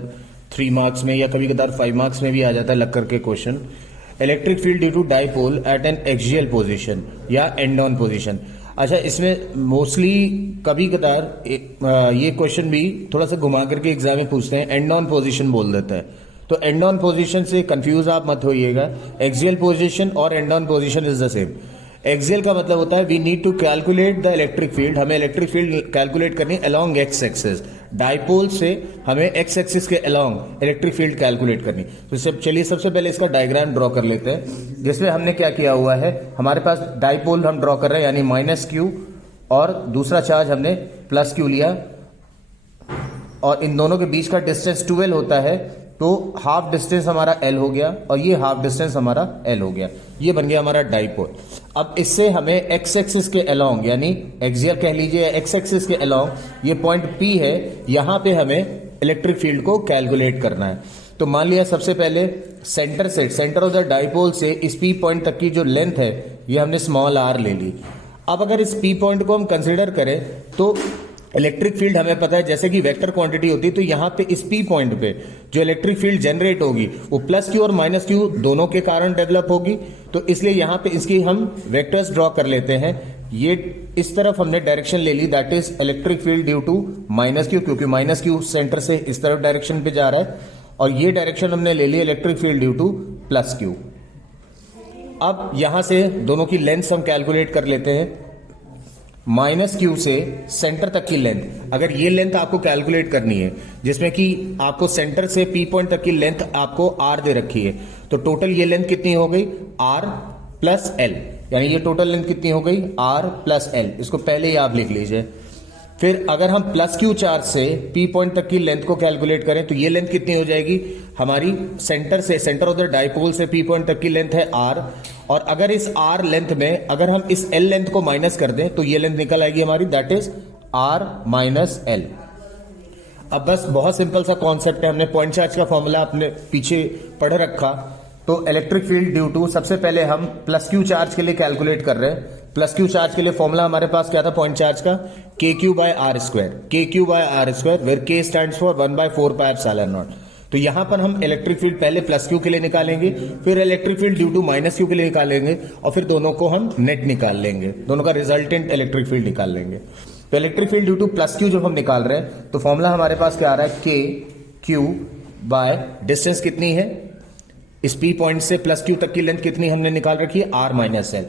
3 मार्क्स में या कभी कदार 5 मार्क्स में भी आ जाता है लग करके question. Electric field due to dipole at an axial position या एंड ऑन पोजीशन। अच्छा, इसमें मोस्टली कभी कदार ये क्वेश्चन भी थोड़ा सा घुमा करके एग्जाम में पूछते हैं, एंड ऑन पोजीशन बोल देता है, तो एंड ऑन पोजीशन से कंफ्यूज आप मत होइएगा। एक्सियल पोजीशन और end on position is the same. Axial का मतलब होता है we need to calculate the electric field, हमें इलेक्ट्रिक फील्ड कैलकुलेट करनी अलोंग एक्स एक्सिस। डाइपोल से हमें एक्स एक्सिस के अलोंग इलेक्ट्रिक फील्ड कैलकुलेट करनी। तो चलिए सबसे पहले इसका डायग्राम ड्रॉ कर लेते हैं, जिसमें हमने क्या किया हुआ है, हमारे पास डाइपोल हम ड्रॉ कर रहे हैं यानी माइनस क्यू, और दूसरा चार्ज हमने प्लस क्यू लिया, और इन दोनों के बीच का डिस्टेंस 2l होता है, तो हाफ डिस्टेंस हमारा l हो गया और ये हाफ डिस्टेंस हमारा l हो गया, ये बन गया हमारा डाइपोल। अब इससे हमें x एक्सिस के अलोंग यानी एक्सियल कह लीजिए, x एक्सिस के अलोंग ये पॉइंट P है, यहां पे हमें इलेक्ट्रिक फील्ड को कैलकुलेट करना है। तो मान लिया सबसे पहले सेंटर से, सेंटर ऑफ द डाइपोल से इस P पॉइंट तक की जो लेंथ है ये हमने स्मॉल r ले ली। अब अगर इस P पॉइंट को हम कंसिडर करें तो इलेक्ट्रिक फील्ड हमें पता है जैसे कि वेक्टर क्वांटिटी होती है, तो यहां पे इस P पॉइंट पे जो इलेक्ट्रिक फील्ड जनरेट होगी वो प्लस क्यू और माइनस क्यू दोनों के कारण डेवलप होगी, तो इसलिए यहां पे इसकी हम वेक्टर्स ड्रॉ कर लेते हैं। ये इस तरफ हमने डायरेक्शन ले ली, that is electric field due to minus Q, क्योंकि माइनस क्यू सेंटर से इस तरफ डायरेक्शन पे जा रहा है, और ये डायरेक्शन हमने ले ली electric field due to plus Q. अब यहां से दोनों की लेंथ हम कैलकुलेट कर लेते हैं। माइनस क्यू से सेंटर तक की लेंथ, अगर ये लेंथ आपको कैलकुलेट करनी है जिसमें कि आपको सेंटर से P पॉइंट तक की लेंथ आपको R दे रखी है, तो टोटल ये लेंथ कितनी हो गई R प्लस L, यानी ये टोटल लेंथ कितनी हो गई R प्लस L, इसको पहले ही आप लिख लीजिए। फिर अगर हम प्लस क्यू चार्ज से P पॉइंट तक की लेंथ को कैलकुलेट करें तो ये लेंथ कितनी हो जाएगी, हमारी सेंटर से, सेंटर ऑफ द डाइपोल से P पॉइंट तक की लेंथ है R, और अगर इस R लेंथ में अगर हम इस L लेंथ को माइनस कर दें तो ये लेंथ निकल आएगी हमारी, that is R minus L। अब बस बहुत सिंपल सा कॉन्सेप्ट है, हमने पॉइंट चार्ज का फॉर्मूला अपने पीछे पढ़ रखा, तो इलेक्ट्रिक फील्ड ड्यू टू, सबसे पहले हम प्लस क्यू चार्ज के लिए कैलकुलेट कर रहे हैं। प्लस क्यू चार्ज के लिए फॉर्मूला हमारे पास क्या था पॉइंट चार्ज का, K Q by R square, K Q by R square, where K stands for 1/4 pi epsilon naught. तो यहां पर हम इलेक्ट्रिक फील्ड पहले प्लस क्यू के लिए निकालेंगे, फिर electric field due to minus Q के लिए निकालेंगे, और फिर दोनों को हम नेट निकाल लेंगे, दोनों का रिजल्टेंट इलेक्ट्रिक फील्ड निकाल लेंगे। तो electric field due to plus Q जब हम निकाल रहे हैं तो फॉर्मूला हमारे पास क्या आ रहा है, के क्यू बाय डिस्टेंस कितनी है, इस पी पॉइंट से प्लस क्यू तक की लेंथ कितनी हमने निकाल रखी है, आर माइनस एल।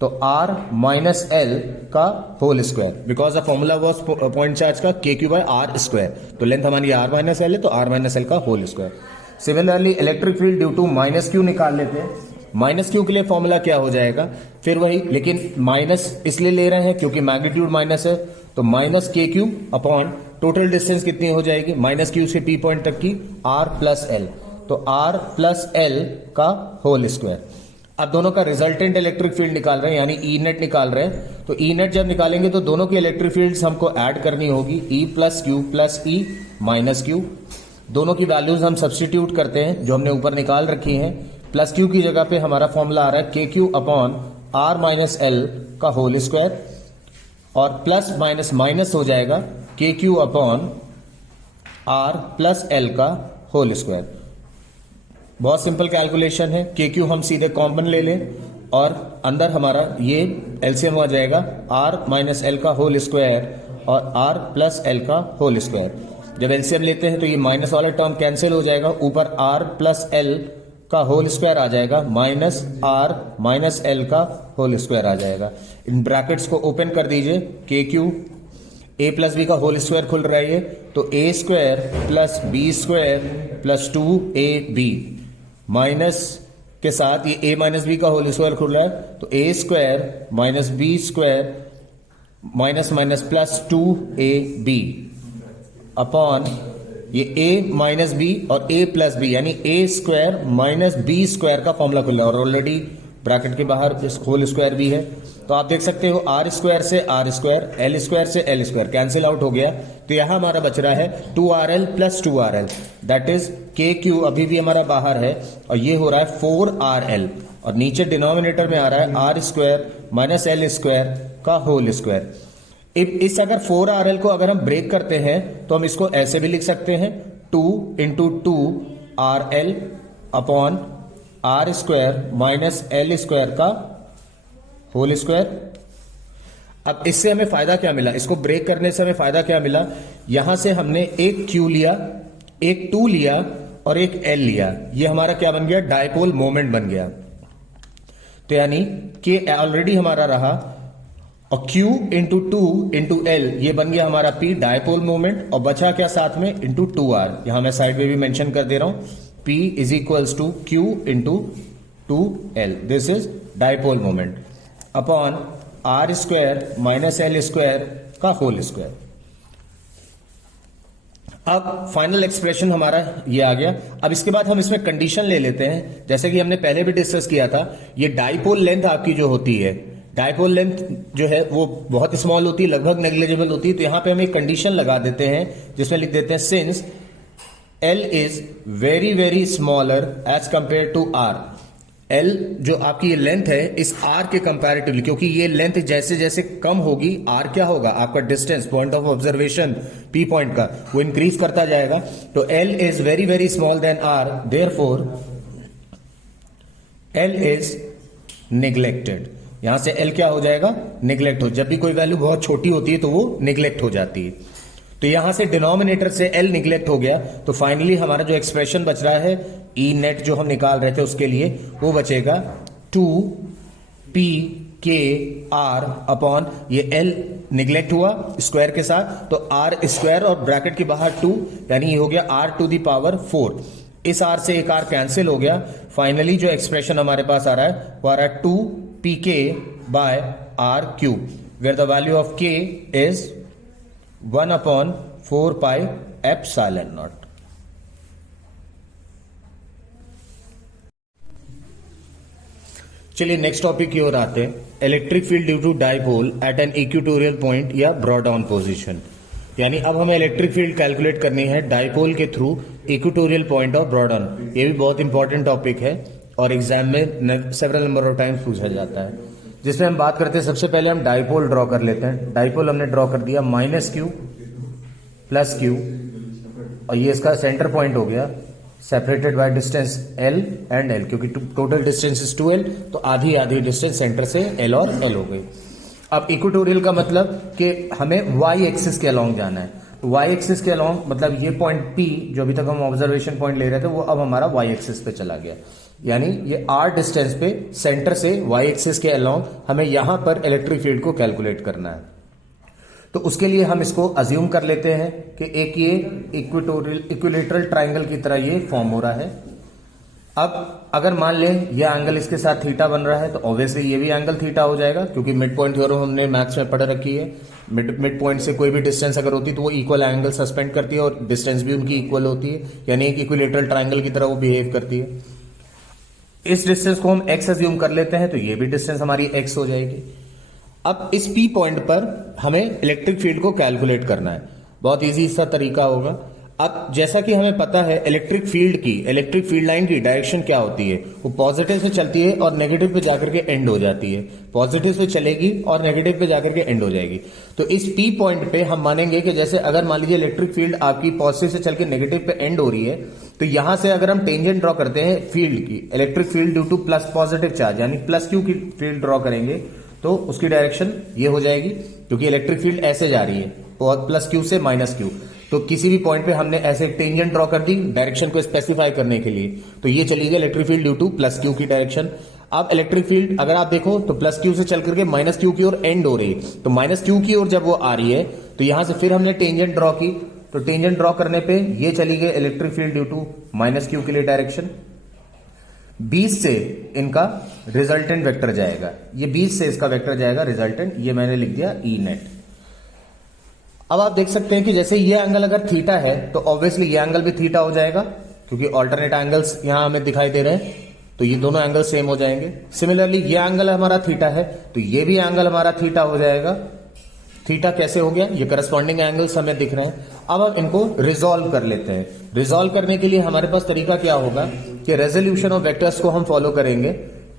तो आर माइनस एल का whole square, because the formula was point charge का K Q by R square, तो लेंथ हमारी आर माइनस एल है, तो आर माइनस एल का whole square. Similarly electric field due to minus Q निकाल लेते हैं। माइनस क्यू के लिए फॉर्मूला क्या हो जाएगा, फिर वही, लेकिन माइनस इसलिए ले रहे हैं क्योंकि मैग्नीट्यूड माइनस है, तो माइनस के क्यू अपॉन टोटल डिस्टेंस कितनी हो जाएगी माइनस क्यू से पी पॉइंट तक की, आर प्लस एल, तो आर प्लस एल का होल स्क्वायर। अब दोनों का रिजल्टेंट इलेक्ट्रिक फील्ड निकाल रहे हैं, यानी ई नेट निकाल रहे हैं। तो ई नेट जब निकालेंगे तो दोनों की इलेक्ट्रिक फील्ड्स हमको ऐड करनी होगी, E plus E minus Q. दोनों की वैल्यूज हम सब्स्टिट्यूट करते हैं जो हमने ऊपर निकाल रखी हैं। प्लस क्यू की जगह पे हमारा फॉर्मूला आ रहा है K Q upon R minus L का होल स्क्वायर, और प्लस माइनस माइनस हो जाएगा K Q upon R plus L का होल स्क्वायर। बहुत सिंपल कैलकुलेशन है, के क्यू हम सीधे कॉमन ले लें और अंदर हमारा ये एलसीएम आ जाएगा आर माइनस एल का होल स्क्वायर और आर प्लस एल का होल स्क्वायर। जब एलसीएम लेते हैं तो ये माइनस वाला टर्म कैंसिल हो जाएगा, ऊपर आर प्लस एल का होल स्क्वायर आ जाएगा, माइनस आर माइनस एल का होल स्क्वायर आ जाएगा। इन ब्रैकेट्स को ओपन कर दीजिए, K Q A plus B का होल स्क्वायर खुल रहा है, तो A square plus B square plus 2ab minus के साथ ये a माइनस बी का होल स्क्वायर खुल रहा है, तो a square minus B square minus minus plus 2ab upon ये a माइनस बी और a प्लस बी, यानी a square minus B square का फॉर्मूला खुल रहा है, और ऑलरेडी ब्रैकेट के बाहर होल स्क्वायर भी है। तो आप देख सकते हो आर स्क्वायर से आर स्क्वायर, एल स्क्वायर से एल स्क्वायर कैंसिल आउट हो गया, तो यहां हमारा बच रहा है 2rl plus 2rl, that is के क्यू अभी भी हमारा बाहर है, और ये हो रहा है 4rl, और नीचे डिनोमिनेटर में आ रहा है R square minus L square का होल स्क्वायर। इस अगर 4rl को अगर हम ब्रेक करते हैं तो हम इसको ऐसे भी लिख सकते हैं, 2 into 2rl upon R square minus L square का होल स्क्वायर। अब इससे हमें फायदा क्या मिला, इसको ब्रेक करने से हमें फायदा क्या मिला, यहां से हमने एक Q लिया, एक 2 लिया और एक L लिया, ये हमारा क्या बन गया, डायपोल मोमेंट बन गया। तो यानी K ऑलरेडी हमारा रहा, और Q इंटू 2 इंटू L ये बन गया हमारा P डायपोल मोमेंट, और बचा क्या साथ में इंटू 2R, यहां मैं साइड में भी मेंशन कर दे रहा हूं, P is equals to Q into 2L, this is dipole moment upon R square minus L square का होल स्क्वायर। अब फाइनल एक्सप्रेशन हमारा ये आ गया। अब इसके बाद हम इसमें कंडीशन ले लेते हैं, जैसे कि हमने पहले भी डिस्कस किया था, ये डायपोल लेंथ आपकी जो होती है, डायपोल लेंथ जो है वो बहुत स्मॉल होती है, लगभग नेग्लिजिबल होती है, तो यहां पे हम एक कंडीशन लगा देते हैं जिसमें लिख देते हैं since L is very very smaller as compare to R, L जो आपकी ये लेंथ है इस R के कंपैरेटिवली, क्योंकि ये लेंथ जैसे जैसे कम होगी R क्या होगा, आपका distance point of observation P point का वो इंक्रीज करता जाएगा, तो L is very very small then R, therefore L is neglected. यहां से L क्या हो जाएगा, नेग्लेक्ट हो, जब भी कोई वैल्यू बहुत छोटी होती है तो वो नेग्लेक्ट हो जाती है। तो यहां से डिनोमिनेटर से L निगलेक्ट हो गया, तो फाइनली हमारा जो एक्सप्रेशन बच रहा है ई नेट जो हम निकाल रहे थे उसके लिए, वो बचेगा 2pk r अपॉन ये L निगलेक्ट हुआ स्क्वायर के साथ, तो r स्क्वायर और ब्रैकेट के बाहर 2, यानी ये हो गया r टू द पावर 4, इस r से एक r कैंसिल हो गया। फाइनली जो एक्सप्रेशन हमारे पास आ रहा है वो आ रहा है 2pk by r cube, where the value of k is 1 upon 4 pi epsilon naught. चलिए नेक्स्ट टॉपिक की ओर आते हैं, electric field due to dipole at an equatorial point या ब्रॉड डाउन पोजीशन। यानी अब हमें इलेक्ट्रिक फील्ड कैलकुलेट करनी है डायपोल के थ्रू इक्वेटोरियल पॉइंट और ब्रॉड डाउन। ये भी बहुत इंपॉर्टेंट टॉपिक है और एग्जाम में सेवरल नंबर ऑफ टाइम्स पूछा जाता है, जिसमें हम बात करते हैं सबसे पहले हम डाइपोल ड्रॉ कर लेते हैं। डाइपोल हमने ड्रॉ कर दिया -q + q, और ये इसका सेंटर पॉइंट हो गया, separated by distance l and l, क्योंकि टोटल डिस्टेंस इज 2l, तो आधी आधी डिस्टेंस सेंटर से l और l हो गई। अब इक्वेटोरियल का मतलब कि हमें y एक्सिस के अलोंग जाना है, तो y एक्सिस के अलोंग मतलब ये पॉइंट P जो अभी तक हम ऑब्जर्वेशन पॉइंट ले रहे थे वो अब हमारा y एक्सिस पे चला गया, यानी ये r डिस्टेंस पे सेंटर से y एक्सिस के अलोंग हमें यहां पर इलेक्ट्रिक फील्ड को कैलकुलेट करना है। तो उसके लिए हम इसको अज्यूम कर लेते हैं कि एक ये इक्विलेटरल ट्राइंगल की तरह ये फॉर्म हो रहा है। अब अगर मान लें ये एंगल इसके साथ थीटा बन रहा है, तो ऑब्वियसली ये भी एंगल थीटा हो जाएगा, क्योंकि मिड पॉइंट थ्योरम हमने मैथ्स में पढ़ रखी है। मिड पॉइंट से कोई भी डिस्टेंस अगर होती है तो वो इक्वल एंगल सस्पेंड करती है और डिस्टेंस भी उनकी इक्वल होती है, यानी एक इक्विलेटरल ट्राइंगल की तरह वो बिहेव करती है। इस डिस्टेंस को हम x अज्यूम कर लेते हैं, तो ये भी डिस्टेंस हमारी x हो जाएगी। अब इस P पॉइंट पर हमें इलेक्ट्रिक फील्ड को कैलकुलेट करना है, बहुत इजी सा तरीका होगा। अब जैसा कि हमें पता है इलेक्ट्रिक फील्ड लाइन की डायरेक्शन क्या होती है, वो पॉजिटिव से चलती है और नेगेटिव पे जाकर के एंड हो जाती है, पॉजिटिव से चलेगी और नेगेटिव पे जाकर के एंड हो जाएगी। तो इस P पॉइंट पे हम मानेंगे कि जैसे अगर मान लीजिए इलेक्ट्रिक फील्ड आपकी पॉजिटिव से चल के नेगेटिव पे एंड हो रही है, तो यहां से अगर हम टेंजेंट ड्रॉ करते हैं फील्ड की, electric field due to plus positive charge यानी +q की फील्ड ड्रॉ करेंगे, तो उसकी डायरेक्शन ये हो जाएगी, क्योंकि इलेक्ट्रिक फील्ड ऐसे जा रही है +q से -q, तो किसी भी पॉइंट पे हमने ऐसे टेंजेंट ड्रॉ कर दी डायरेक्शन को स्पेसिफाई करने के लिए, तो ये चली गई electric field due to +q की डायरेक्शन। अब इलेक्ट्रिक फील्ड अगर आप देखो तो +q से चल करके -q की ओर एंड हो रही है, तो -q की ओर जब वो आ रही है तो यहां से फिर हमने टेंजेंट ड्रॉ की, तो टेंजेंट ड्रॉ करने पे ये चली गई electric field due to -q के लिए डायरेक्शन। 20 से इनका रिजल्टेंट वेक्टर जाएगा, ये 20 से इसका वेक्टर जाएगा रिजल्टेंट, ये मैंने लिख दिया E नेट। अब आप देख सकते हैं कि जैसे ये एंगल अगर थीटा है तो ऑब्वियसली ये एंगल भी थीटा हो जाएगा, क्योंकि ऑल्टरनेट एंगल्स यहां हमें दिखाई दे रहे हैं, तो ये दोनों एंगल सेम हो जाएंगे। सिमिलरली ये एंगल हमारा थीटा है तो ये भी एंगल हमारा थीटा हो जाएगा। थीटा कैसे हो गया, ये करस्पॉन्डिंग एंगल्स हमें दिख रहे हैं। अब हम इनको रिजॉल्व कर लेते हैं। रिजॉल्व करने के लिए हमारे पास तरीका क्या होगा कि रेजोल्यूशन ऑफ वेक्टर्स को हम फॉलो करेंगे,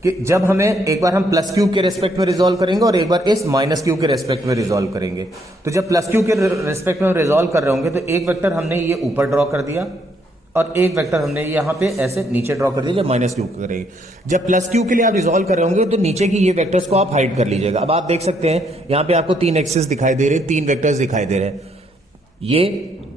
कि जब हमें एक बार हम +q के रेस्पेक्ट में रिजॉल्व करेंगे और एक बार इस -q के रेस्पेक्ट में रिजॉल्व करेंगे। तो जब +q के रेस्पेक्ट में रिजॉल्व कर रहे होंगे तो एक वेक्टर हमने ये ऊपर ड्रॉ कर दिया और एक वेक्टर हमने यहां पे ऐसे नीचे ड्रॉ कर दिया जब -q करेंगे। जब +q के लिए आप रिजॉल्व कर रहे होंगे तो नीचे की ये वेक्टर्स को आप हाइड कर लीजिएगा। अब आप देख सकते हैं यहां पे आपको 3 एक्सिस दिखाई दे रहे हैं, 3 वेक्टर्स दिखाई दे रहे हैं। ये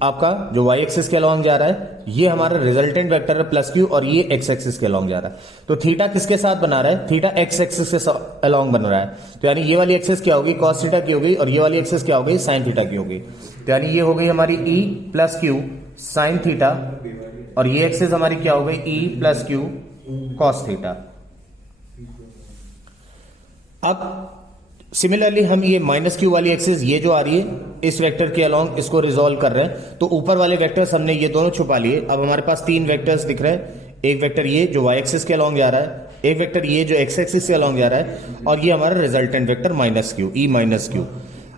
आपका जो y एक्सिस के अलॉन्ग जा रहा है ये हमारा रिजल्टेंट वेक्टर है +q, और ये x एक्सिस के अलॉन्ग जा रहा है। तो थीटा किसके साथ बना रहा है, थीटा x एक्सिस के अलॉन्ग बन रहा है, तो यानी ये वाली एक्सिस क्या होगी, cos थीटा की होगी, और ये वाली एक्सिस क्या होगी, sin थीटा की होगी। तो यानी ये हो गई हमारी E + q sin थीटा, और ये एक्सिस हमारी क्या हो गई, E + q cos थीटा। अब सिमिलरली हम ये -q वाली एक्सिस ये जो आ रही है इस वेक्टर के अलोंग इसको रिजॉल्व कर रहे हैं, तो ऊपर वाले वेक्टर्स हमने ये दोनों छुपा लिए। अब हमारे पास 3 वेक्टर्स दिख रहे हैं, एक वेक्टर ये जो y एक्सिस के अलोंग जा रहा है, एक वेक्टर ये जो x एक्सिस के अलोंग जा रहा है, और ये हमारा resultant vector -q E -q।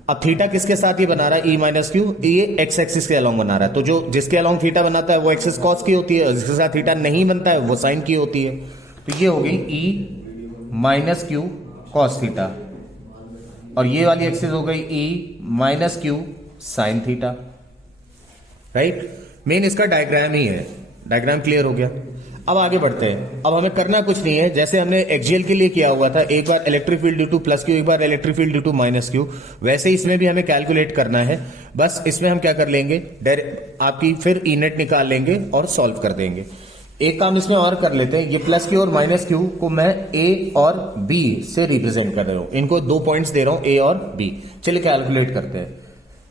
अब थीटा किसके साथ ये बना रहा है, E -q, ये x एक्सिस के अलोंग बना रहा है। तो जो जिसके अलोंग थीटा बनाता है वो एक्सिस cos की होती है, जिसके साथ थीटा नहीं बनता है वो sin की होती है। तो ये हो गई E -q cos थीटा, और ये वाली एक्सिस हो गई E -q sin theta. Right, main इसका डायग्राम ही है। डायग्राम क्लियर हो गया। अब आगे बढ़ते हैं। अब हमें करना कुछ नहीं है, जैसे हमने एक्सियल के लिए किया हुआ था, एक बार electric field due to +q, एक बार electric field due to -q, वैसे इसमें भी हमें कैलकुलेट करना है। बस इसमें हम क्या कर लेंगे, आपकी फिर E नेट निकाल लेंगे और सॉल्व कर देंगे। एक काम इसमें और कर लेते हैं, ये +q और -q को मैं a और b से रिप्रेजेंट कर रहा हूं, इनको 2 पॉइंट्स दे रहा हूं a और b। चलिए कैलकुलेट करते हैं।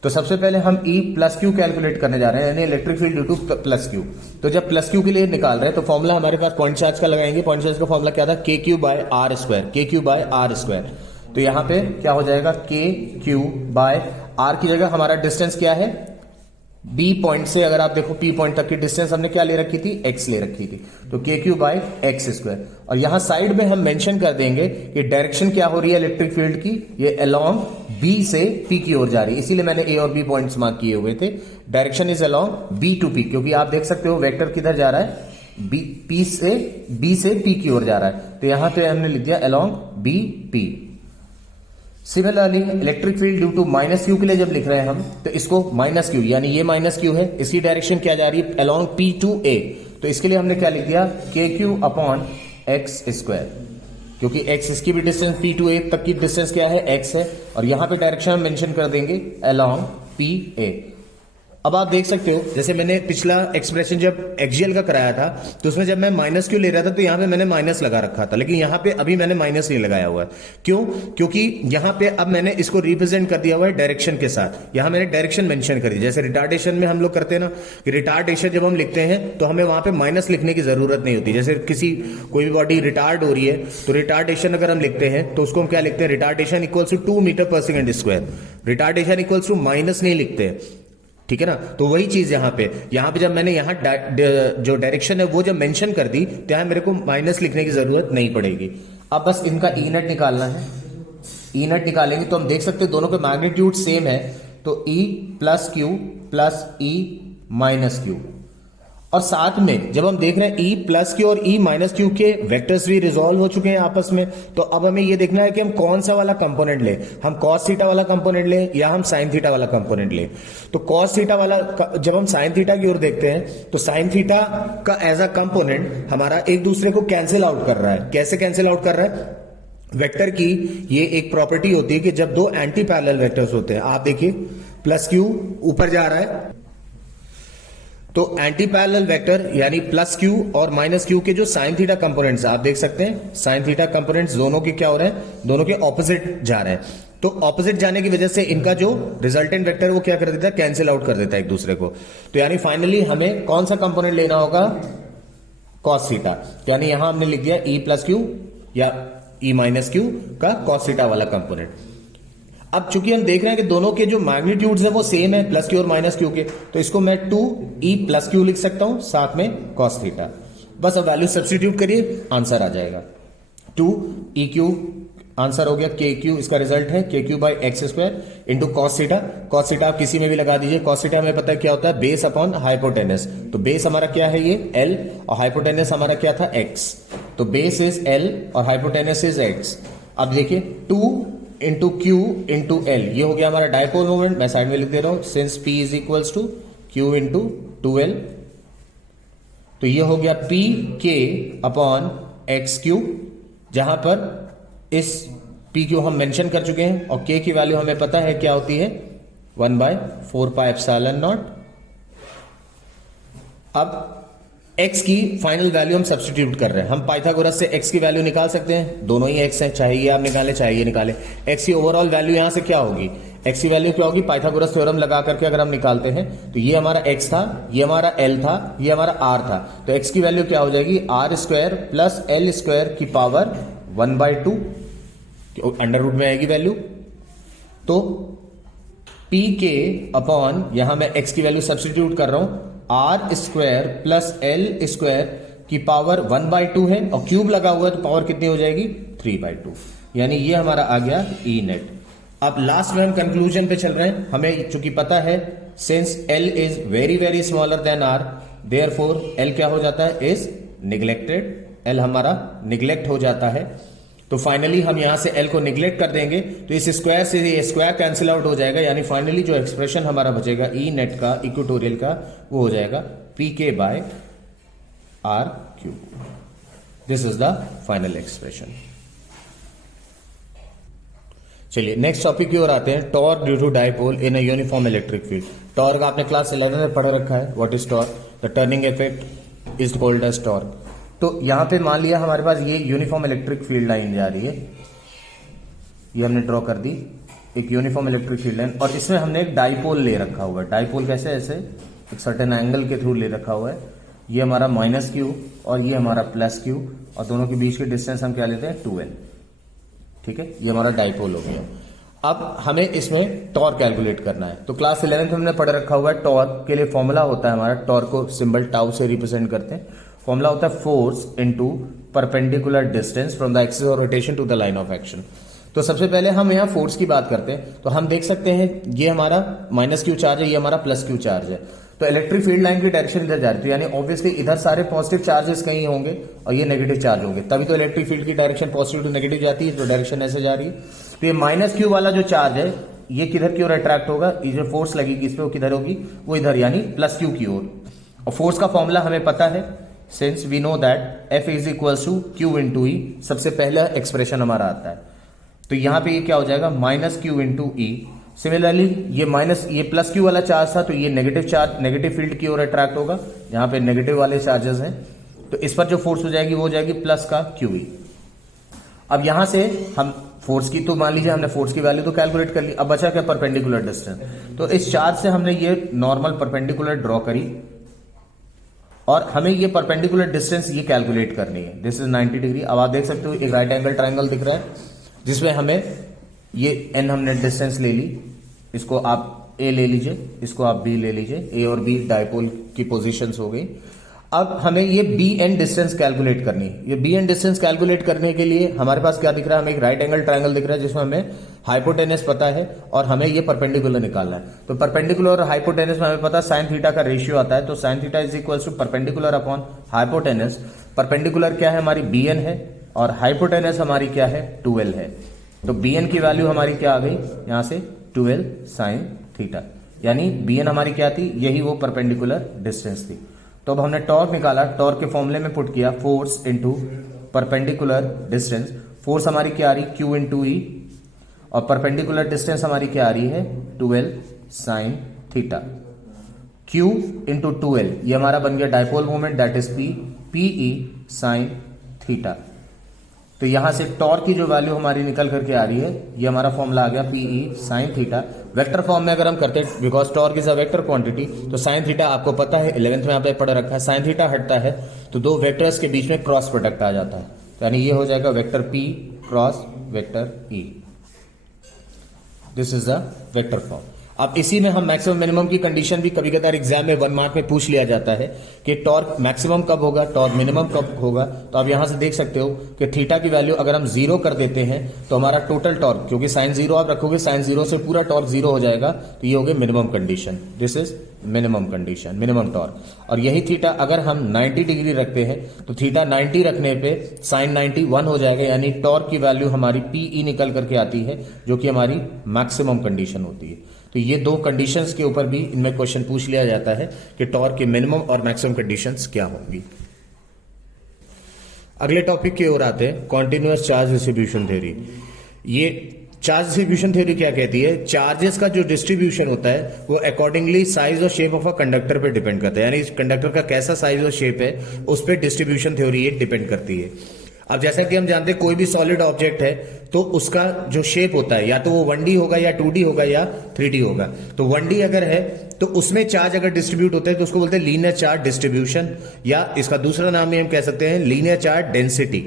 तो सबसे पहले हम E + q कैलकुलेट करने जा रहे हैं, यानी electric field due to +q। तो जब +q के लिए निकाल रहे हैं तो फॉर्मूला हमारे पास पॉइंट चार्ज का लगाएंगे। पॉइंट चार्ज का फॉर्मूला क्या था, kq/r², kq/r²। तो यहां पे क्या हो जाएगा, kq/r की जगह हमारा डिस्टेंस क्या है, B पॉइंट से अगर आप देखो P पॉइंट तक की डिस्टेंस हमने क्या ले रखी थी, x ले रखी थी, तो kq/x²। और यहां साइड में हम मेंशन कर देंगे कि डायरेक्शन क्या हो रही है इलेक्ट्रिक फील्ड की, ये अलोंग B से P की ओर जा रही है, इसीलिए मैंने A और B पॉइंट्स मार्क किए हुए थे। Direction is along B to P, क्योंकि आप देख सकते हो वेक्टर किधर जा रहा है, बी से पी की ओर जा रहा है, तो यहां पे हमने लिख दिया along B P. Similarly electric field due to minus Q के लिए जब लिख रहे हैं हम, तो इसको माइनस क्यू, यानी ये माइनस क्यू है, इसकी डायरेक्शन क्या जा रही है अलोंग पी टू ए, तो इसके लिए हमने क्या लिख दिया के क्यू अपॉन एक्स स्क्वायर, क्योंकि x इसकी भी डिस्टेंस p टू a तक की डिस्टेंस क्या है x है, और यहां पे डायरेक्शन हम मेंशन कर देंगे अलोंग पी ए। अब आप देख सकते हो, जैसे मैंने पिछला एक्सप्रेशन जब एक्सियल का कराया था, तो उसमें जब मैं माइनस क्यू ले रहा था तो यहां पे मैंने माइनस लगा रखा था, लेकिन यहां पे अभी मैंने माइनस नहीं लगाया हुआ है। क्यों? क्योंकि यहां पे अब मैंने इसको रिप्रेजेंट कर दिया हुआ है डायरेक्शन के साथ, यहां मैंने डायरेक्शन मेंशन करी। जैसे रिटार्डेशन में हम लोग करते हैं ना, कि रिटार्डेशन जब हम लिखते हैं तो हमें वहां पे माइनस लिखने की जरूरत नहीं होती। जैसे कोई भी बॉडी रिटार्ड हो रही है, तो रिटार्डेशन अगर हम लिखते हैं तो उसको हम क्या लिखते हैं, रिटार्डेशन इक्वल्स टू 2 मीटर पर second square, retardation equals to minus नहीं लिखते हैं, ठीक है ना। तो वही चीज यहां पे जब मैंने यहां जो डायरेक्शन है वो जब मेंशन कर दी, तो यहां मेरे को माइनस लिखने की जरूरत नहीं पड़ेगी। अब बस इनका ई नेट निकालना है। ई नेट निकालेंगे तो हम देख सकते हैं दोनों के मैग्नीट्यूड सेम है, तो E plus Q plus E minus Q, और साथ में जब हम देख रहे हैं ई प्लस क्यू और ई माइनस क्यू के वेक्टर्स भी रिजॉल्व हो चुके हैं आपस में, तो अब हमें ये देखना है कि हम कौन सा वाला कंपोनेंट ले, हम कॉस थीटा वाला कंपोनेंट ले या हम साइन थीटा वाला कंपोनेंट ले। तो कॉस थीटा वाला, जब हम साइन थीटा की ओर देखते हैं तो साइन थीटा का एज अ कंपोनेंट हमारा एक दूसरे को कैंसिल आउट कर रहा है। कैसे कैंसिल आउट कर रहा है? वेक्टर की ये एक प्रॉपर्टी होती है कि जब दो एंटी पैरेलल वेक्टर्स होते हैं, आप देखिए प्लस क्यू ऊपर जा रहा है, तो एंटी पैरेलल वेक्टर यानी प्लस क्यू और माइनस क्यू के जो साइन थीटा कंपोनेंट्स आप देख सकते हैं, साइन थीटा कंपोनेंट्स दोनों के क्या हो रहे हैं, दोनों के ऑपोजिट जा रहे हैं। तो ऑपोजिट जाने की वजह से इनका जो रिजल्टेंट वेक्टर वो क्या कर देता है, कैंसिल आउट कर देता है एक दूसरे को। तो यानी फाइनली हमें कौन सा कंपोनेंट लेना होगा, कॉस थीटा, यानी यहां हमने लिख दिया ई प्लस क्यू या ई माइनस क्यू का कॉस थीटा वाला कंपोनेंट। अब चूंकि हम देख रहे हैं कि दोनों के जो मैग्नीट्यूड्स हैं वो सेम है, प्लस क्यू और माइनस क्यू के, तो इसको मैं 2e प्लस क्यू लिख सकता हूं, साथ में कॉस थीटा। बस अब वैल्यू सब्स्टिट्यूट करिए, आंसर आ जाएगा 2e क्यू, आंसर हो गया के क्यू, इसका रिजल्ट है K Q by x square into cos theta. Cos theta आप किसी में भी लगा दीजिए, कॉस थीटा हमें पता है क्या होता है, बेस अपॉन हाइपोटेनस। तो बेस हमारा क्या है ये l, और हाइपोटेनस हमारा क्या था x, तो बेस इज l और हाइपोटेनस इज x। अब देखिए 2 इंटू क्यू इंटू एल, ये हो गया हमारा डायपोल मोमेंट, मैं साइड में लिख दे रहा हूं, since P is equals to Q into 2L, तो ये हो गया पी के अपॉन एक्स क्यू, जहां पर इस P क्यू हम मेंशन कर चुके हैं, और K की वैल्यू हमें पता है क्या होती है 1/4 पाई एप्सिलॉन नॉट। अब x की फाइनल वैल्यू हम सब्स्टिट्यूट कर रहे हैं, हम पाइथागोरस से x की वैल्यू निकाल सकते हैं, दोनों ही x हैं, चाहे ये आप निकालें चाहे ये निकालें। x की ओवरऑल वैल्यू यहां से क्या होगी, x की वैल्यू क्या होगी, पाइथागोरस थ्योरम लगा करके अगर हम निकालते हैं, तो ये हमारा x था, ये हमारा l था, ये हमारा r था, तो x की वैल्यू क्या हो जाएगी r square plus l square की पावर 1/2, अंडर रूट में आएगी वैल्यू। तो p के अपॉन, यहां मैं x की वैल्यू सब्स्टिट्यूट कर रहा हूं, R square plus L square की पावर 1/2 है, और क्यूब लगा हुआ है तो पावर कितनी हो जाएगी 3/2, यानी ये हमारा आ गया ई नेट। अब लास्ट में हम कंक्लूजन पे चल रहे हैं, हमें चूंकि पता है since L is very very smaller then R, therefore L क्या हो जाता है, इज निग्लेक्टेड, एल हमारा निग्लेक्ट हो जाता है। तो फाइनली हम यहां से एल को निग्लेक्ट कर देंगे, तो इस स्क्वायर से ये स्क्वायर कैंसिल आउट हो जाएगा, यानी फाइनली जो एक्सप्रेशन हमारा बचेगा ई नेट का, इक्वेटोरियल का, वो हो जाएगा P K by R cube. This is the final expression. चलिए नेक्स्ट टॉपिक की ओर आते हैं, torque due to dipole in a uniform electric field. Torque आपने क्लास 11 में पढ़ रखा है, what is torque, the turning effect is called as torque. तो यहां पे मान लिया हमारे पास ये यूनिफॉर्म इलेक्ट्रिक फील्ड लाइन जा रही है, ये हमने ड्रॉ कर दी एक यूनिफॉर्म इलेक्ट्रिक फील्ड लाइन, और इसमें हमने एक डाइपोल ले रखा हुआ है। डाइपोल कैसे, ऐसे एक सर्टेन एंगल के थ्रू ले रखा हुआ है, ये हमारा माइनस क्यू और ये हमारा प्लस क्यू, और दोनों के बीच के डिस्टेंस हम क्या लेते हैं 2L, ठीक है, ये हमारा डाइपोल हो गया। अब हमें इसमें टॉर्क कैलकुलेट करना है, तो क्लास 11 में हमने पढ़ रखा हुआ है, टॉर्क के लिए फॉर्मूला होता है हमारा, टॉर्क को सिंबल टाउ से रिप्रेजेंट करते हैं, फॉर्मूला होता है force into perpendicular distance from the axis of rotation to the line of action. तो सबसे पहले हम यहाँ फोर्स की बात करते हैं, तो हम देख सकते हैं ये हमारा माइनस क्यू चार्ज है, ये हमारा प्लस क्यू चार्ज है। तो इलेक्ट्रिक फील्ड लाइन की डायरेक्शन इधर जा रही है, यानी ऑब्वियसली इधर सारे पॉजिटिव चार्जेस कहीं होंगे और ये नेगेटिव चार्ज होंगे, तभी तो इलेक्ट्रिक फील्ड की डायरेक्शन पॉजिटिव टू नेगेटिव जाती है, तो डायरेक्शन ऐसे जा रही है। तो ये माइनस क्यू वाला जो चार्ज है ये किधर की ओर अट्रैक्ट होगा, ये जो फोर्स लगेगी इस पे वो किधर होगी, वो इधर यानी प्लस क्यू की ओर। और फोर्स का फॉर्मूला हमें पता है, since we know that F is equals to Q into E, सबसे पहला एक्सप्रेशन हमारा आता है। तो यहां पे ये क्या हो जाएगा, माइनस क्यू इंटू ई। सिमिलरली ये प्लस क्यू वाला चार्ज था, तो ये नेगेटिव चार्ज नेगेटिव फील्ड की ओर अट्रैक्ट होगा, यहां पे नेगेटिव वाले चार्जेस हैं, तो इस पर जो फोर्स हो जाएगी वो हो जाएगी प्लस का क्यू ई। अब यहां से हम फोर्स की, तो मान लीजिए हमने फोर्स की वैल्यू तो कैलकुलेट कर ली, अब बचा क्या, परपेंडिकुलर डिस्टेंस। तो इस चार्ज से हमने ये नॉर्मल परपेंडिकुलर ड्रॉ करी और हमें ये परपेंडिकुलर डिस्टेंस ये कैलकुलेट करनी है, दिस इज 90 डिग्री। अब आप देख सकते हो एक राइट एंगल ट्राइंगल दिख रहा है जिसमें हमें ये n हमने डिस्टेंस ले ली, इसको आप a ले लीजिए, इसको आप b ले लीजिए, a और b डायपोल की पोजीशंस हो गई। अब हमें ये bn डिस्टेंस कैलकुलेट करनी है। ये bn डिस्टेंस कैलकुलेट करने के लिए हमारे पास क्या दिख रहा है, हमें एक राइट एंगल ट्राइंगल दिख रहा है जिसमें हमें हाइपोटेनस पता है और हमें ये परपेंडिकुलर निकालना है। तो परपेंडिकुलर और हाइपोटेनस में हमें पता है साइन थीटा का रेशियो आता है, तो sine theta is equal to perpendicular upon hypotenuse. Perpendicular क्या है हमारी bn है और हाइपोटेनस हमारी क्या है 12 है। तो bn की वैल्यू हमारी क्या आ गई, यहां से 12 साइन थीटा, यानी bn हमारी क्या थी, यही वो परपेंडिकुलर डिस्टेंस थी। तो अब हमने टॉर्क निकाला, टॉर्क के फॉर्मूले में पुट किया force into perpendicular distance. Force हमारी क्या आ रही, Q इंटू ई, और परपेंडिकुलर डिस्टेंस हमारी क्या आ रही है 12 साइन थीटा। Q इंटू 12 ये हमारा बन गया dipole moment, that is P, PE sine theta. तो यहां से टॉर्क की जो वैल्यू हमारी निकल करके आ रही है, ये हमारा फॉर्मूला आ गया PE sine theta. Vector form में अगर हम करते हैं, because torque is a vector quantity, तो साइन थीटा आपको पता है 11th में यहाँ पे पढ़ रखा है, साइन थीटा हटता है तो दो वेक्टर्स के बीच में क्रॉस प्रोडक्ट आ जाता है, यानी ये हो जाएगा vector P cross vector E। This is the vector form. अब इसी में हम मैक्सिमम मिनिमम की कंडीशन भी कभी कभार एग्जाम में 1 मार्क में पूछ लिया जाता है कि टॉर्क मैक्सिमम कब होगा, टॉर्क मिनिमम कब होगा। तो आप यहां से देख सकते हो कि थीटा की वैल्यू अगर हम 0 कर देते हैं तो हमारा टोटल टॉर्क, क्योंकि साइन 0 आप रखोगे, साइन 0 से पूरा टॉर्क 0 हो जाएगा, तो ये हो गया minimum condition. This is minimum condition, minimum torque. और यही थीटा अगर हम 90 डिग्री रखते हैं तो थीटा 90 रखने पे साइन 90 1 हो जाएगा, यानी टॉर्क की वैल्यू हमारी PE निकल करके आती है, जो कि हमारी मैक्सिमम कंडीशन होती है। तो ये दो कंडीशंस के ऊपर भी इनमें क्वेश्चन पूछ लिया जाता है कि टॉर्क के मिनिमम और मैक्सिमम कंडीशंस क्या होंगी। अगले टॉपिक की ओर आते हैं, कॉन्टिन्यूअस चार्ज डिस्ट्रीब्यूशन थ्योरी। ये चार्ज डिस्ट्रीब्यूशन थ्योरी क्या कहती है, चार्जेस का जो डिस्ट्रीब्यूशन होता है वो अकॉर्डिंगली साइज और शेप ऑफ अ कंडक्टर पे डिपेंड करता है, यानी कंडक्टर का कैसा साइज और शेप है उस पर डिस्ट्रीब्यूशन थ्योरी ये डिपेंड करती है। अब जैसा कि हम जानते हैं कोई भी सॉलिड ऑब्जेक्ट है तो उसका जो शेप होता है या तो वो 1D होगा या 2D होगा या 3D होगा। तो 1D अगर है तो उसमें चार्ज अगर डिस्ट्रीब्यूट होते हैं तो उसको बोलते हैं लीनियर चार्ज डिस्ट्रीब्यूशन, या इसका दूसरा नाम भी हम कह सकते हैं लीनियर चार्ज डेंसिटी।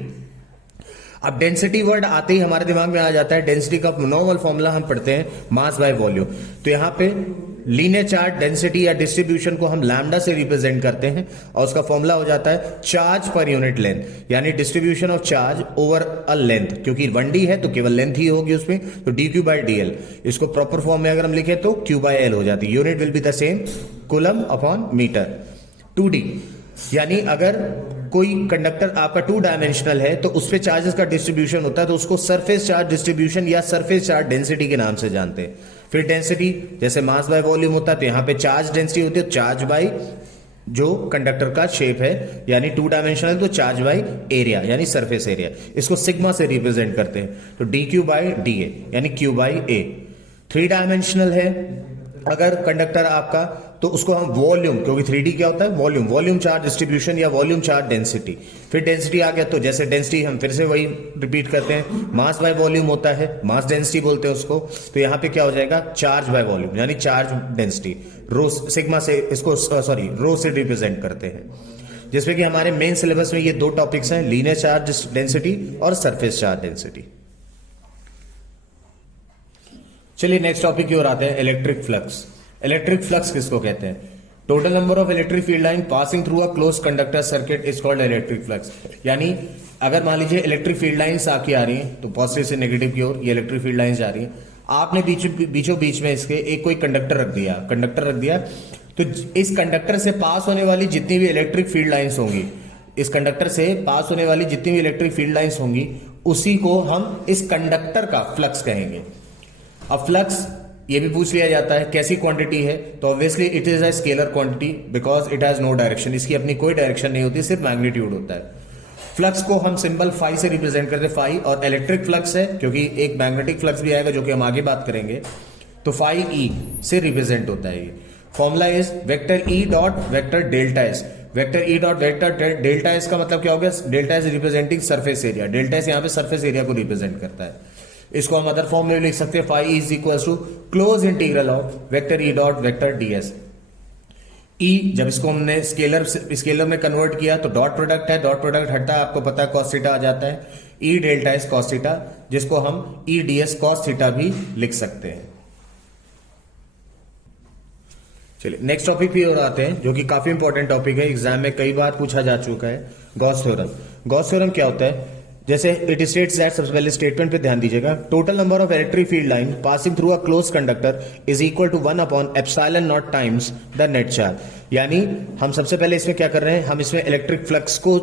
अब डेंसिटी वर्ड आते ही हमारे दिमाग में आ जाता है, डेंसिटी का नॉर्मल फॉर्मूला हम पढ़ते हैं मास बाय वॉल्यूम। तो यहां पे लीनियर चार्ज डेंसिटी या डिस्ट्रीब्यूशन को हम लैम्डा से रिप्रेजेंट करते हैं और उसका फॉर्मूला हो जाता है चार्ज पर यूनिट लेंथ, यानी distribution of charge over a length. क्योंकि 1D है तो केवल लेंथ ही होगी उसमें, तो dq बाय dl। इसको प्रॉपर फॉर्म में अगर हम लिखे तो q बाय l हो जाती है। Unit will be the same, coulomb upon meter. 2D यानी अगर कोई कंडक्टर आपका 2 डायमेंशनल है तो उस पे चार्जेस का डिस्ट्रीब्यूशन होता है, तो उसको सरफेस चार्ज डिस्ट्रीब्यूशन या सरफेस चार्ज डेंसिटी के नाम से जानते हैं। फिर डेंसिटी जैसे मास बाय वॉल्यूम होता है, तो यहां पे चार्ज डेंसिटी होती है चार्ज बाय जो कंडक्टर का शेप है, यानी 2 डायमेंशनल तो चार्ज बाय एरिया यानी सरफेस एरिया, इसको सिग्मा से रिप्रेजेंट करते हैं। तो dq बाय dA यानी q बाय a। 3 डायमेंशनल है अगर कंडक्टर आपका तो उसको हम वॉल्यूम, क्योंकि 3D क्या होता है वॉल्यूम, वॉल्यूम चार्ज डिस्ट्रीब्यूशन या वॉल्यूम चार्ज डेंसिटी। फिर डेंसिटी आ गया तो जैसे डेंसिटी हम फिर से वही रिपीट करते हैं, मास बाय वॉल्यूम होता है, मास डेंसिटी बोलते हैं उसको। तो यहां पे क्या हो जाएगा चार्ज बाय वॉल्यूम यानी चार्ज डेंसिटी, रो सिग्मा से इसको रो से रिप्रेजेंट करते हैं। जिसमें कि हमारे मेन सिलेबस में ये 2 टॉपिक्स हैं, लीनियर चार्ज डेंसिटी और सरफेस चार्ज डेंसिटी। चलिए नेक्स्ट टॉपिक की ओर आते हैं, इलेक्ट्रिक फ्लक्स। इलेक्ट्रिक फ्लक्स किसको कहते हैं, total number of electric field line passing through a close conductor circuit is called electric flux. यानी अगर मान लीजिए इलेक्ट्रिक फील्ड लाइंस आके आ रही हैं तो पॉजिटिव से नेगेटिव की ओर ये इलेक्ट्रिक फील्ड लाइंस जा रही है, आपने बीचों बीच में इसके एक कोई कंडक्टर रख दिया तो इस कंडक्टर से पास होने वाली जितनी भी इलेक्ट्रिक फील्ड लाइंस होंगी, इस कंडक्टर से पास होने वाली जितनी भी इलेक्ट्रिक फील्ड लाइंस होंगी, उसी को हम इस कंडक्टर का फ्लक्स कहेंगे। अब फ्लक्स ये भी पूछ लिया जाता है कैसी क्वांटिटी है, तो obviously it is a scalar quantity because it has no direction, इसकी अपनी कोई डायरेक्शन नहीं होती, सिर्फ मैग्नीट्यूड होता है। फ्लक्स को हम सिंबल फाई से रिप्रेजेंट करते हैं, फाई, और इलेक्ट्रिक फ्लक्स है क्योंकि एक मैग्नेटिक फ्लक्स भी आएगा जो कि हम आगे बात करेंगे, तो फाई ई से रिप्रेजेंट होता है ये। Formula is vector E dot vector delta S. Vector E dot vector delta S का मतलब क्या हो गया, delta S representing surface area, delta S यहाँ पे सरफेस एरिया को रिप्रेजेंट करता है। इसको हम अदर फॉर्म में लिख सकते हैं, phi is equal to close integral of vector E dot vector DS. E जब इसको हमने स्केलर में कन्वर्ट किया तो डॉट प्रोडक्ट है, डॉट प्रोडक्ट हटता है, आपको पता है कॉस थीटा आ जाता है, ई डेल्टा एस कॉस थीटा, जिसको हम ई डीएस कॉस थीटा भी लिख सकते हैं। चलिए नेक्स्ट टॉपिक भी और आते हैं जो कि काफी इंपॉर्टेंट टॉपिक है, एग्जाम में कई बार पूछा जा चुका है, गॉस थ्योरम। गॉस थ्योरम क्या होता है, जैसे इट स्टेट्स दैट, सबसे पहले स्टेटमेंट पे ध्यान दीजिएगा, total number of electric field line passing through a close conductor is equal to 1 upon epsilon naught times the net charge. यानी हम सबसे पहले इसमें क्या कर रहे हैं, हम इसमें इलेक्ट्रिक फ्लक्स को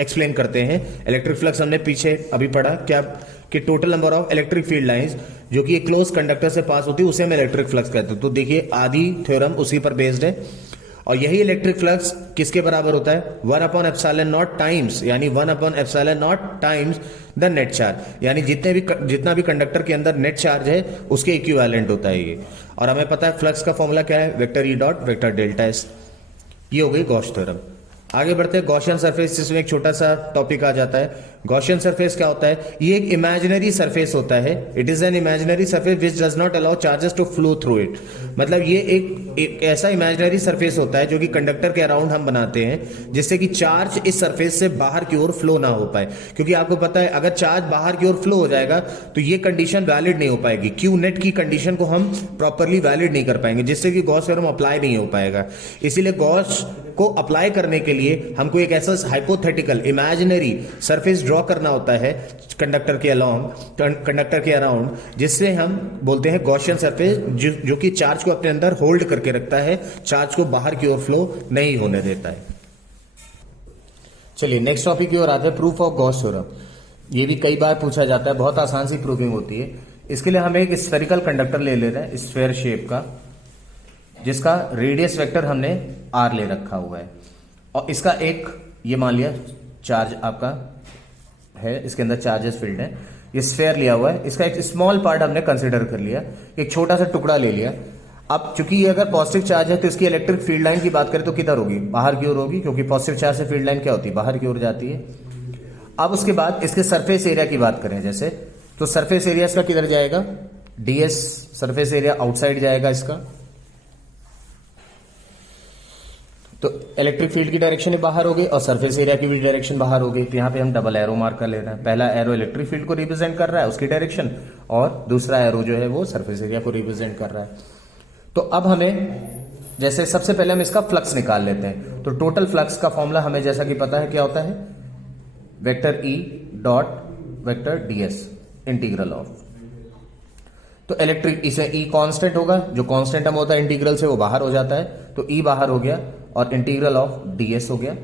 एक्सप्लेन करते हैं। इलेक्ट्रिक फ्लक्स हमने पीछे अभी पढ़ा क्या, कि total number of electric field lines जो कि एक क्लोज कंडक्टर से पास होती है उसे हम इलेक्ट्रिक फ्लक्स कहते हैं। तो देखिए आदि थ्योरम उसी पर बेस्ड है, और यही इलेक्ट्रिक फ्लक्स किसके बराबर होता है, 1 अपॉन एप्सिलॉन नॉट टाइम्स, यानी 1 upon epsilon naught times the net charge, यानी जितना भी कंडक्टर के अंदर नेट चार्ज है उसके इक्विवेलेंट होता है ये। और हमें पता है फ्लक्स का फॉर्मूला क्या है, vector E dot vector delta S. ये हो गई गॉस थ्योरम। आगे बढ़ते हैं गॉसियन सरफेस, जिसमें एक छोटा सा टॉपिक आ जाता है। गॉसियन सरफेस क्या होता है, ये एक इमेजिनरी सरफेस होता है, it is an imaginary surface which does not allow charges to flow through it. मतलब ये एक ऐसा इमेजिनरी सरफेस होता है जो कि कंडक्टर के अराउंड हम बनाते हैं जिससे कि चार्ज इस सरफेस से बाहर की ओर फ्लो ना हो पाए, क्योंकि आपको पता है अगर चार्ज बाहर की ओर फ्लो हो जाएगा तो ये कंडीशन वैलिड नहीं हो पाएगी, क्यू नेट की कंडीशन को हम प्रॉपरली वैलिड नहीं कर पाएंगे, जिससे कि गॉस थ्योरम अप्लाई नहीं हो पाएगा। इसीलिए गॉस को अप्लाई करने के लिए हमको एक ऐसा हाइपोथेटिकल इमेजिनरी सरफेस ड्रॉ करना होता है कंडक्टर के अराउंड, जिससे हम बोलते हैं गॉसियन सरफेस, जो कि चार्ज को अपने अंदर होल्ड करके रखता है, चार्ज को बाहर की ओर फ्लो नहीं होने देता है। चलिए नेक्स्ट टॉपिक की ओर आते हैं, प्रूफ ऑफ गॉस थ्योरम। ये भी कई बार पूछा जाता है, बहुत आसान सी प्रूफिंग होती है। इसके लिए हम एक स्फेरिकल कंडक्टर ले रहे हैं, स्फेयर शेप का, जिसका रेडियस वेक्टर हमने आर ले रखा हुआ है, और इसका एक ये मान लिया चार्ज आपका है, इसके अंदर चार्जेस फील्ड है, ये स्फेयर लिया हुआ है, इसका एक स्मॉल पार्ट हमने कंसीडर कर लिया, एक छोटा सा टुकड़ा ले लिया। अब चूंकि ये अगर पॉजिटिव चार्ज है तो इसकी इलेक्ट्रिक फील्ड लाइन की बात करें तो किधर होगी, बाहर की ओर होगी, क्योंकि पॉजिटिव चार्ज से फील्ड लाइन क्या होती है, बाहर की ओर जाती है। अब उसके बाद इसके सरफेस एरिया की बात करें जैसे, तो सरफेस एरिया इसका किधर जाएगा, डीएस सरफेस एरिया आउटसाइड जाएगा इसका, तो इलेक्ट्रिक फील्ड की डायरेक्शन बाहर हो गई और सरफेस एरिया की भी डायरेक्शन बाहर हो गई। तो यहां पे हम डबल एरो मार्क कर ले रहे हैं, पहला एरो इलेक्ट्रिक फील्ड को रिप्रेजेंट कर रहा है उसकी डायरेक्शन, और दूसरा एरो जो है वो सरफेस एरिया को रिप्रेजेंट कर रहा है। तो अब हमें जैसे सबसे पहले हम इसका फ्लक्स निकाल लेते हैं, तो टोटल फ्लक्स का फॉर्मूला हमें जैसा कि पता है क्या होता है, vector E dot vector DS integral of, तो इलेक्ट्रिक इसे ई कांस्टेंट होगा, जो कांस्टेंट हम होता है इंटीग्रल से वो बाहर हो जाता है, तो ई बाहर हो गया, और इंटीग्रल ऑफ डीएस हो गया,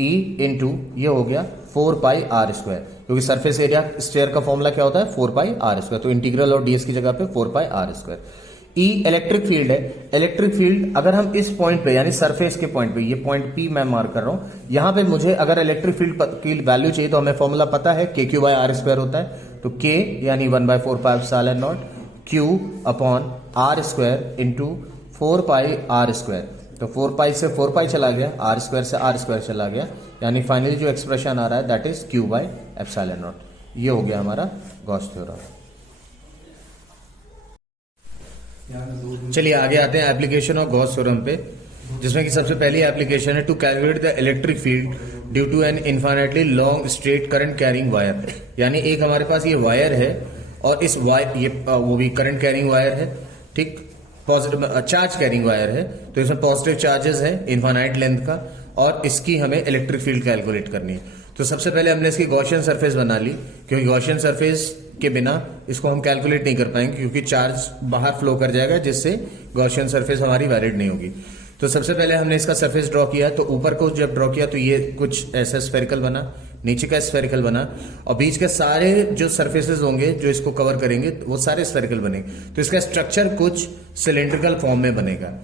ई इंटू ये हो गया 4 पाई आर स्क्वायर, क्योंकि सरफेस एरिया स्फीयर का फॉर्मूला क्या होता है 4 पाई आर स्क्वायर, तो इंटीग्रल ऑफ डीएस की जगह पे 4 pi R square. E electric field है, इलेक्ट्रिक फील्ड अगर हम इस पॉइंट पे यानी सरफेस के पॉइंट पे, ये पॉइंट पी मैं मार्क कर रहा हूं, यहां पे मुझे अगर इलेक्ट्रिक फील्ड की वैल्यू चाहिए तो हमें फॉर्मूला पता है K Q by R square होता है, तो के यानी 1/4 pi epsilon naught Q upon R square into 4 pi R square, तो 4 पाई से 4 पाई चला गया, आर स्क्वायर से आर स्क्वायर चला गया, यानी फाइनली जो एक्सप्रेशन आ रहा है that is Q by epsilon naught. ये हो गया हमारा गॉस थ्योरम। चलिए आगे आते हैं एप्लीकेशन ऑफ गॉस थ्योरम पे, जिसमें कि सबसे पहली एप्लीकेशन है to calculate the electric field due to an infinitely long straight current carrying wire. यानी एक हमारे पास ये वायर है और इस वायर ये वो भी करंट कैरिंग वायर है, ठीक, पॉजिटिव चार्ज कैरिंग वायर है, तो इसमें पॉजिटिव चार्जेस है इनफाइनाइट लेंथ का, और इसकी हमें इलेक्ट्रिक फील्ड कैलकुलेट करनी है। तो सबसे पहले हमने इसकी गॉसियन सरफेस बना ली, क्योंकि गॉसियन सरफेस के बिना इसको हम कैलकुलेट नहीं कर पाएंगे, क्योंकि चार्ज बाहर फ्लो कर जाएगा, जिससे गॉसियन सरफेस हमारी वैलिड नहीं होगी। तो सबसे पहले हमने इसका सरफेस ड्रॉ किया, तो ऊपर को जब ड्रॉ किया तो ये कुछ ऐसा स्फेरिकल बना, नीचे का स्फेरिकल बना, और बीच के सारे जो सरफेसेस होंगे जो इसको कवर करेंगे वो सारे स्फेरिकल बनेंगे। तो इसका स्ट्रक्चर कुछ सिलेंड्रिकल फॉर्म में बनेगा।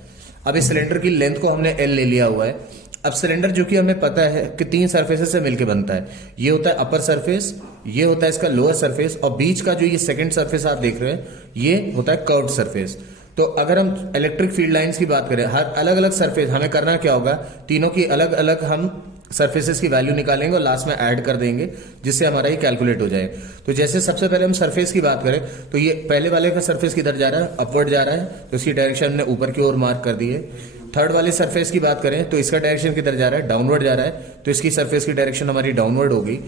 अब इस सिलेंडर की लेंथ को हमने एल ले लिया हुआ है। अब सिलेंडर जो कि हमें पता है कि 3 सरफेसेस से मिलकर बनता है। ये होता है अपर सरफेस, ये होता है इसका लोअर सरफेस, और बीच का जो ये सेकंड सरफेस आप देख रहे हैं ये होता है कर्व्ड सरफेस। तो अगर हम इलेक्ट्रिक फील्ड लाइंस की बात करें, हर अलग अलग सरफेस हमें करना क्या होगा, तीनों की अलग अलग हम सरफेसेस की वैल्यू निकालेंगे और लास्ट में ऐड कर देंगे, जिससे हमारा ये कैलकुलेट हो जाए। तो जैसे सबसे पहले हम सरफेस की बात करें तो ये पहले वाले का सरफेस किधर जा रहा है, अपवर्ड जा रहा है, तो इसकी डायरेक्शन हमने ऊपर की ओर मार्क कर दी है। थर्ड वाले सरफेस की बात करें तो इसका डायरेक्शन किधर जा रहा है, डाउनवर्ड जा रहा है, तो इसकी सरफेस की डायरेक्शन हमारी डाउनवर्ड होगी।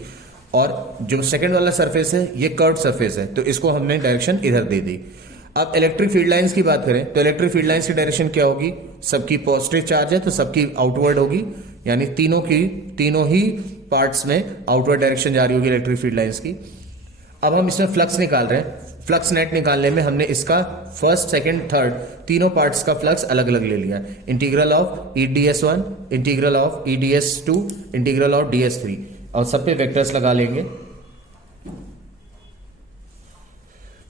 और जो सेकंड वाला सरफेस है ये कर्व्ड सरफेस है, तो इसको हमने डायरेक्शन इधर दे दी। अब इलेक्ट्रिक फील्ड लाइंस की बात करें तो इलेक्ट्रिक फील्ड लाइंस की डायरेक्शन क्या होगी, सबकी पॉजिटिव चार्ज है तो सबकी आउटवर्ड होगी, यानी तीनों ही पार्ट्स में आउटवर्ड डायरेक्शन जारी होगी इलेक्ट्रिक फील्ड लाइंस की। अब हम इसमें फ्लक्स निकाल रहे हैं। फ्लक्स नेट निकालने में हमने इसका फर्स्ट, सेकंड, थर्ड तीनों पार्ट्स का फ्लक्स अलग अलग ले लिया। Integral of EdS1, integral of EdS2, integral of DS3, और सब पे वेक्टर्स लगा लेंगे।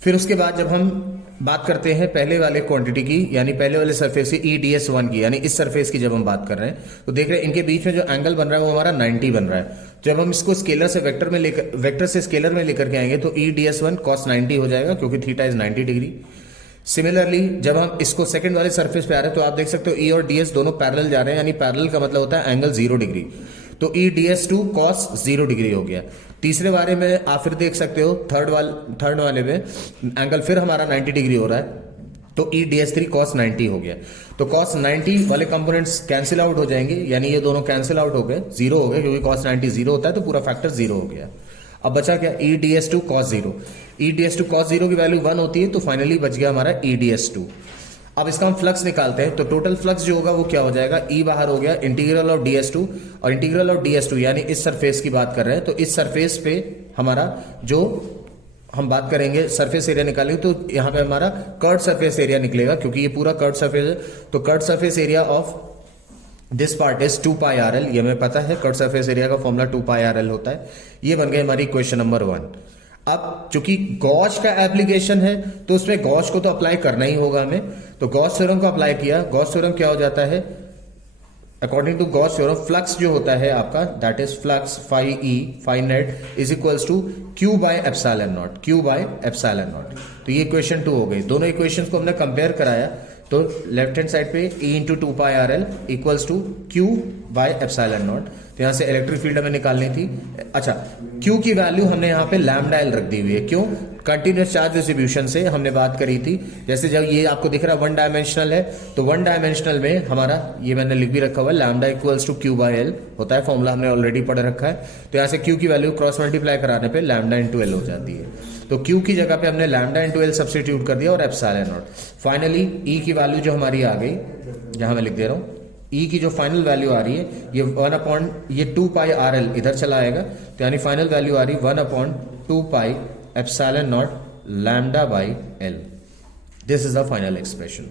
फिर उसके बाद जब हम बात करते हैं पहले वाले क्वांटिटी की, यानी पहले वाले सरफेस की EdS1 की, यानी इस सरफेस की जब हम बात कर रहे हैं तो देख रहे हैं इनके बीच में जो एंगल बन रहा है वो हमारा 90 बन रहा है। जब हम इसको स्केलर से वेक्टर से स्केलर में लेकर के आएंगे तो EdS1 cos 90 हो जाएगा, क्योंकि थीटा इज 90 डिग्री। सिमिलरली जब हम इसको सेकंड वाले सरफेस पे आ रहे हैं तो आप देख सकते हो E और DS दोनों पैरेलल जा रहे हैं, यानी पैरेलल का मतलब होता है एंगल 0 डिग्री, तो EdS2 cos 0 डिग्री हो गया। तीसरे बारे में आप फिर देख सकते हो थर्ड वाले में एंगल फिर हमारा 90 डिग्री हो रहा है, तो EdS3 cos 90 हो गया। तो cos 90 वाले कंपोनेंट्स कैंसिल आउट हो जाएंगे, यानी ये दोनों कैंसिल आउट हो गए, 0 हो गए, क्योंकि cos 90 0 होता है तो पूरा फैक्टर 0 हो गया। अब बचा क्या, EdS2 cos 0। EdS2 cos 0 की वैल्यू 1 होती है, तो फाइनली बच गया हमारा EdS2। अब इसका हम फ्लक्स निकालते हैं, तो टोटल फ्लक्स जो होगा वो क्या हो जाएगा, E बाहर हो गया, इंटीग्रल ऑफ DS2, और इंटीग्रल ऑफ DS2 यानी इस सरफेस की बात कर रहे हैं, तो इस सरफेस पे हमारा जो हम बात करेंगे सरफेस एरिया निकालेंगे, तो यहां पे हमारा कर्व्ड सरफेस एरिया निकलेगा, क्योंकि ये पूरा कर्व्ड सरफेस है। तो curved surface area of this part is 2πRL, ये हमें पता है कर्व्ड सरफेस एरिया का फॉर्मूला 2πRL होता है। ये बन गई हमारी क्वेश्चन नंबर 1। अब चूंकि गॉस का एप्लीकेशन है तो उसमें गॉस को तो अप्लाई करना ही होगा हमें, तो गॉस थ्योरम को अप्लाई किया। गॉस थ्योरम क्या हो जाता है, according to Gauss theorem flux जो होता है आपका, that is flux phi E phi net is equals to Q by epsilon naught, Q by epsilon naught. तो ये इक्वेशन 2 हो गई। दोनों इक्वेशंस को हमने कंपेयर कराया, तो लेफ्ट हैंड साइड पे E into 2πRL equals to Q by epsilon naught. तो यहां से इलेक्ट्रिक फील्ड हमें निकालनी थी। अच्छा, Q की वैल्यू हमने यहाँ पे लैम्डा L रख दी हुई है, क्यों, कंटिन्यूस चार्ज डिस्ट्रीब्यूशन से हमने बात करी थी। जैसे जब ये आपको दिख रहा है 1 डायमेंशनल है, तो 1 डायमेंशनल में हमारा ये मैंने लिख भी रखा हुआ है, lambda equals to Q by L होता है, फॉर्मूला हमने ऑलरेडी पढ़ रखा है। तो यहाँ से Q की वैल्यू क्रॉस मल्टीप्लाई कराने पे लैम्डा इंटू L हो जाती है, तो Q की जगह पे हमने लैम्डा इंटू L सब्स्टिट्यूट कर दिया और एप्सिलॉन नॉट। फाइनली E की वैल्यू जो हमारी आ गई, जहां मैं लिख दे रहा हूं, E की जो फाइनल वैल्यू आ रही है ये 2πRL इधर चला आएगा, तो यानी फाइनल वैल्यू आ रही 1/2π epsilon naught lambda by L। This is the final expression.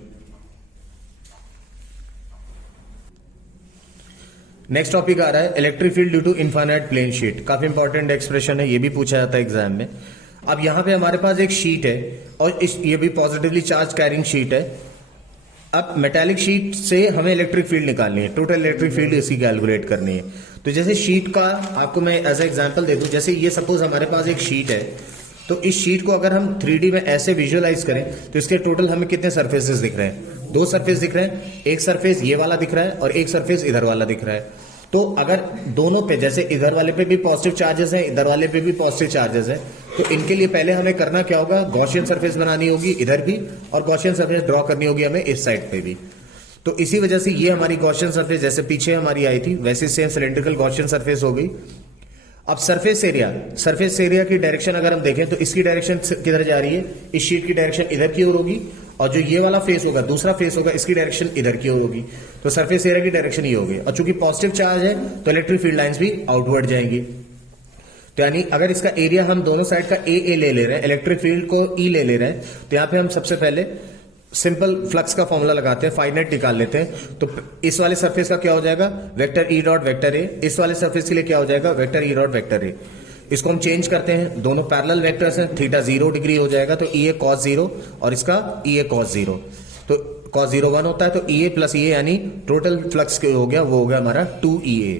Next topic आ रहा है electric field due to infinite plane sheet. काफी इंपॉर्टेंट एक्सप्रेशन है, ये भी पूछा जाता है एग्जाम में। अब यहां पे हमारे पास एक शीट है और ये भी पॉजिटिवली चार्ज कैरिंग शीट है। अब मेटालिक शीट से हमें इलेक्ट्रिक फील्ड निकालनी है, टोटल इलेक्ट्रिक फील्ड इसकी कैलकुलेट करनी है। तो जैसे शीट का आपको मैं एज ए एग्जांपल दे दूं, जैसे ये सपोज हमारे पास एक शीट है, तो इस शीट को अगर हम 3D में ऐसे विजुअलाइज करें तो इसके टोटल हमें कितने सरफेसेस दिख रहे हैं, 2 सरफेस दिख रहे हैं। एक सरफेस ये वाला दिख रहा है और एक सरफेस इधर वाला दिख रहा है। तो अगर दोनों पे, जैसे इधर वाले पे भी पॉजिटिव चार्जेस हैं, इधर वाले पे भी पॉजिटिव चार्जेस हैं, तो इनके लिए पहले हमें करना क्या होगा, गॉसियन सरफेस बनानी होगी इधर भी, और गॉसियन सरफेस ड्रॉ करनी होगी हमें इस साइड पे भी। तो इसी वजह से ये हमारी गॉसियन सरफेस जैसे पीछे हमारी आई थी वैसे सेम सिलेंड्रिकल गॉसियन सरफेस हो गई। अब सरफेस एरिया की डायरेक्शन अगर हम देखें तो इसकी डायरेक्शन किधर जा रही है, इस शीट की डायरेक्शन इधर की ओर होगी, और जो ये वाला फेस होगा, दूसरा फेस होगा, इसकी डायरेक्शन इधर की ओर होगी। तो सरफेस एरिया की डायरेक्शन ये होगी, और चूंकि पॉजिटिव चार्ज है तो इलेक्ट्रिक फील्ड लाइंस भी आउटवर्ड जाएंगी। तो यानी अगर इसका एरिया हम दोनों साइड का ए ले रहे हैं, इलेक्ट्रिक फील्ड को ई ले रहे हैं, तो यहां पे हम सबसे पहले सिंपल फ्लक्स का फॉर्मूला लगाते हैं, फाइनाइट निकाल लेते हैं। तो इस वाले सरफेस का क्या हो जाएगा, vector E dot vector A. इस वाले सरफेस के लिए क्या हो जाएगा, vector E dot vector A. इसको हम चेंज करते हैं, दोनों पैरेलल वेक्टर्स हैं, थीटा 0 डिग्री हो जाएगा, तो ई ए कॉस 0 और इसका ई ए कॉस 0। तो कॉस 0 1 होता है, तो ई ए प्लस ई ए यानी टोटल फ्लक्स हो गया, वो हो गया हमारा 2EA।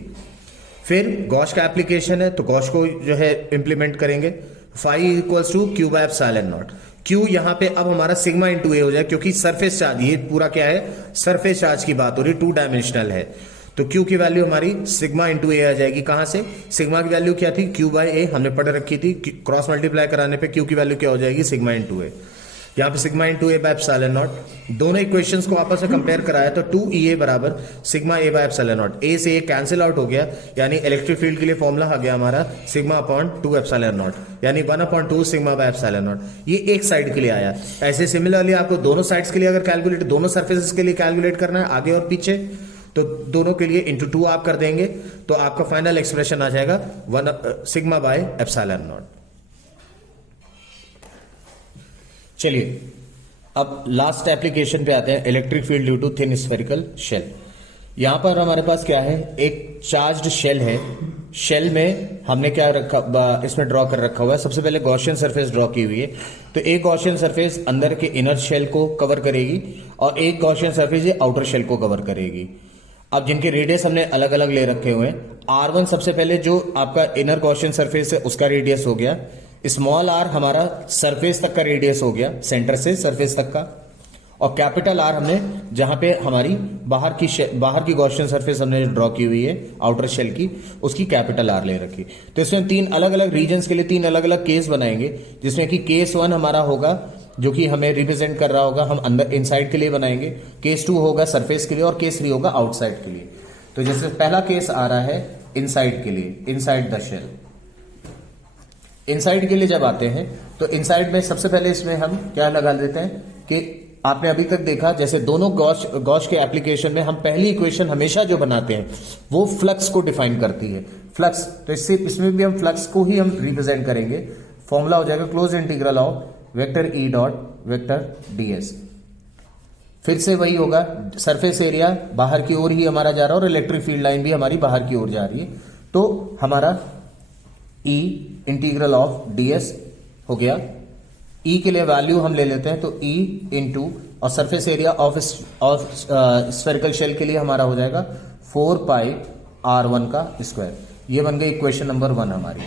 फिर गॉश का एप्लीकेशन है, तो गॉश को जो है इंप्लीमेंट करेंगे, phi equals to Q by epsilon naught. Q यहां पे अब हमारा सिग्मा इंटू ए हो जाए, क्योंकि सरफेस चार्ज, ये पूरा क्या है, सरफेस चार्ज की बात हो रही, 2 डायमेंशनल है। तो क्यू की वैल्यू हमारी सिग्मा इंटू ए आ जाएगी। कहां से, सिग्मा की वैल्यू क्या थी, क्यू बाय ए, हमने पढ़ रखी थी, क्रॉस मल्टीप्लाई कराने पे क्यू की वैल्यू क्या हो जाएगी, सिग्मा इंटू ए। यहां पे sigma into A by epsilon naught, दोनों इक्वेशंस को आपस में कंपेयर कराया तो 2EA बराबर sigma A by epsilon naught. A से ए कैंसिल आउट हो गया, यानी इलेक्ट्रिक फील्ड के लिए फॉर्मूला आ गया हमारा सिग्मा अपॉन 2 एप्सिलॉन नॉट, यानी 1/2 सिग्मा बाय एप्सिलॉन नॉट। ये एक साइड के लिए आया। ऐसे सिमिलरली आपको दोनों साइड्स के लिए अगर कैलकुलेट, दोनों सर्फेसेस के लिए कैलकुलेट करना है आगे और पीछे, तो दोनों के लिए इंटू 2 आप कर देंगे, तो आपका फाइनल एक्सप्रेशन आ जाएगा 1 सिग्मा बाय एप्सिलॉन नॉट। चलिए अब लास्ट एप्लीकेशन पे आते हैं, electric field due to thin spherical shell. यहां पर हमारे पास क्या है, एक चार्ज्ड शेल है। शेल में हमने क्या रखा, इसमें ड्रॉ कर रखा हुआ है, सबसे पहले गॉसियन सरफेस ड्रॉ की हुई है। तो एक गॉसियन सरफेस अंदर के इनर शेल को कवर करेगी और एक गॉसियन सरफेस ये आउटर शेल को कवर करेगी। अब जिनके रेडियस हमने अलग अलग ले रखे हुए हैं, R1 सबसे पहले जो आपका इनर गॉसियन सरफेस है उसका रेडियस हो गया, स्मॉल r हमारा सरफेस तक का रेडियस हो गया, सेंटर से सरफेस तक का, और कैपिटल R हमने जहां पे हमारी बाहर की गॉसियन सरफेस हमने ड्रॉ की हुई है आउटर शेल की, उसकी कैपिटल R ले रखी। तो इसमें 3 अलग अलग रीजन्स के लिए 3 अलग अलग केस बनाएंगे, जिसमें कि केस 1 हमारा होगा जो कि हमें रिप्रेजेंट कर रहा होगा, हम अंदर इनसाइड के लिए बनाएंगे, केस 2 होगा सरफेस के लिए और केस 3 होगा आउटसाइड के लिए। तो जैसे पहला केस आ रहा है इनसाइड के लिए, इनसाइड द शेल। इनसाइड के लिए जब आते हैं तो इनसाइड में सबसे पहले इसमें हम क्या लगा देते हैं कि आपने अभी तक देखा जैसे दोनों गॉश के एप्लीकेशन में हम पहली इक्वेशन हमेशा जो बनाते हैं वो फ्लक्स को डिफाइन करती है, फ्लक्स। तो इसमें भी हम फ्लक्स को ही हम रिप्रेजेंट करेंगे। फॉर्मूला हो जाएगा close integral of vector E dot vector ds। फिर से वही होगा, सरफेस एरिया बाहर की ओर ही हमारा जा रहा है और इलेक्ट्रिक फील्ड लाइन भी हमारी बाहर की ओर जा रही है, तो हमारा E इंटीग्रल ऑफ ds हो गया। E के लिए वैल्यू हम ले लेते हैं, तो E इंटू और surface area of spherical shell के लिए हमारा हो जाएगा 4 पाई R1 का स्क्वायर। ये बन गई इक्वेशन नंबर 1 हमारी।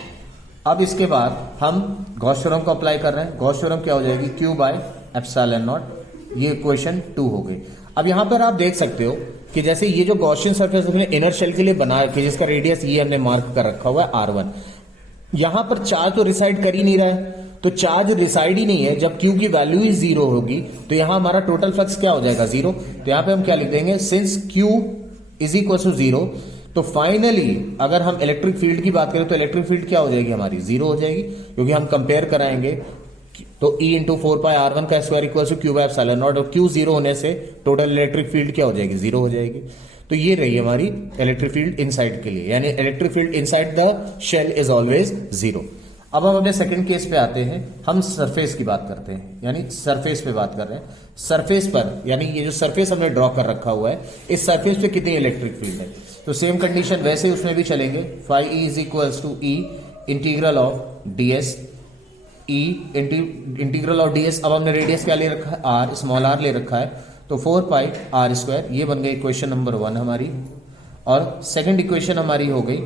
अब इसके बाद हम गॉस थ्योरम को अप्लाई कर रहे हैं। गॉस थ्योरम क्या हो जाएगी, Q बाय एप्सिलॉन नॉट। ये इक्वेशन 2 हो गई। अब यहां पर आप देख सकते हो कि जैसे ये जो गॉसियन सरफेस हमने इनर शेल के लिए बना रखी है, जिसका रेडियस ये हमने मार्क कर रखा हुआ है R1, यहां पर चार्ज तो रिसाइड कर ही नहीं रहा है, तो चार्ज रिसाइड ही नहीं है। जब Q की वैल्यू ही 0 होगी तो यहां हमारा टोटल फ्लक्स क्या हो जाएगा, 0। तो यहां पे हम क्या लिख देंगे, since Q is equal to 0, तो फाइनली अगर हम इलेक्ट्रिक फील्ड की बात करें तो इलेक्ट्रिक फील्ड क्या हो जाएगी हमारी, 0 हो जाएगी, क्योंकि हम कंपेयर कराएंगे। तो E इंटू 4 पाई R1 का square equal to Q by epsilon naught, और Q 0 होने से टोटल इलेक्ट्रिक फील्ड क्या हो जाएगी, 0 हो जाएगी। तो ये रही हमारी इलेक्ट्रिक फील्ड इनसाइड के लिए, यानी electric field inside the shell is always 0। अब हम अपने सेकंड केस पे आते हैं, हम सरफेस की बात करते हैं, यानी सरफेस पे बात कर रहे हैं। सरफेस पर, यानी ये जो सरफेस हमने ड्रॉ कर रखा हुआ है, इस सरफेस पे कितनी इलेक्ट्रिक फील्ड है, तो सेम कंडीशन वैसे ही उसमें भी चलेंगे। Phi E is equals to E integral of ds, E integral of ds। अब हमने रेडियस क्या ले रखा है, r, स्मॉल r ले रखा है, तो 4 पाई r स्क्वायर। ये बन गई इक्वेशन नंबर 1 हमारी। और सेकंड इक्वेशन हमारी हो गई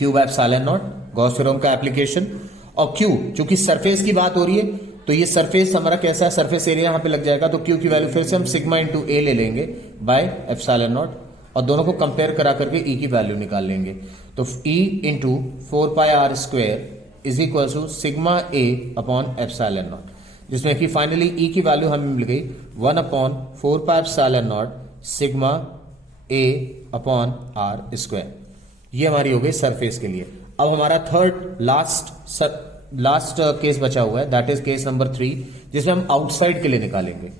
Q by epsilon not, Gauss theorem का एप्लीकेशन। और Q चूंकि सरफेस की बात हो रही है, तो ये सरफेस हमारा कैसा है, सरफेस एरिया यहां पे लग जाएगा, तो Q की वैल्यू फिर से हम सिग्मा इंटू ए ले लेंगे बाय एप्सिलॉन नॉट, और दोनों को कंपेयर करा करके E की वैल्यू निकाल लेंगे। तो E into 4 pi r square is equal to sigma A upon epsilon naught, जिसमें कि फाइनली E की वैल्यू हमें मिल गई 1/4 pi epsilon naught sigma A upon r square. ये हमारी हो गई सरफेस के लिए। अब हमारा थर्ड लास्ट केस बचा हुआ है, दैट इज केस नंबर 3, जिसमें हम आउटसाइड के लिए निकालेंगे,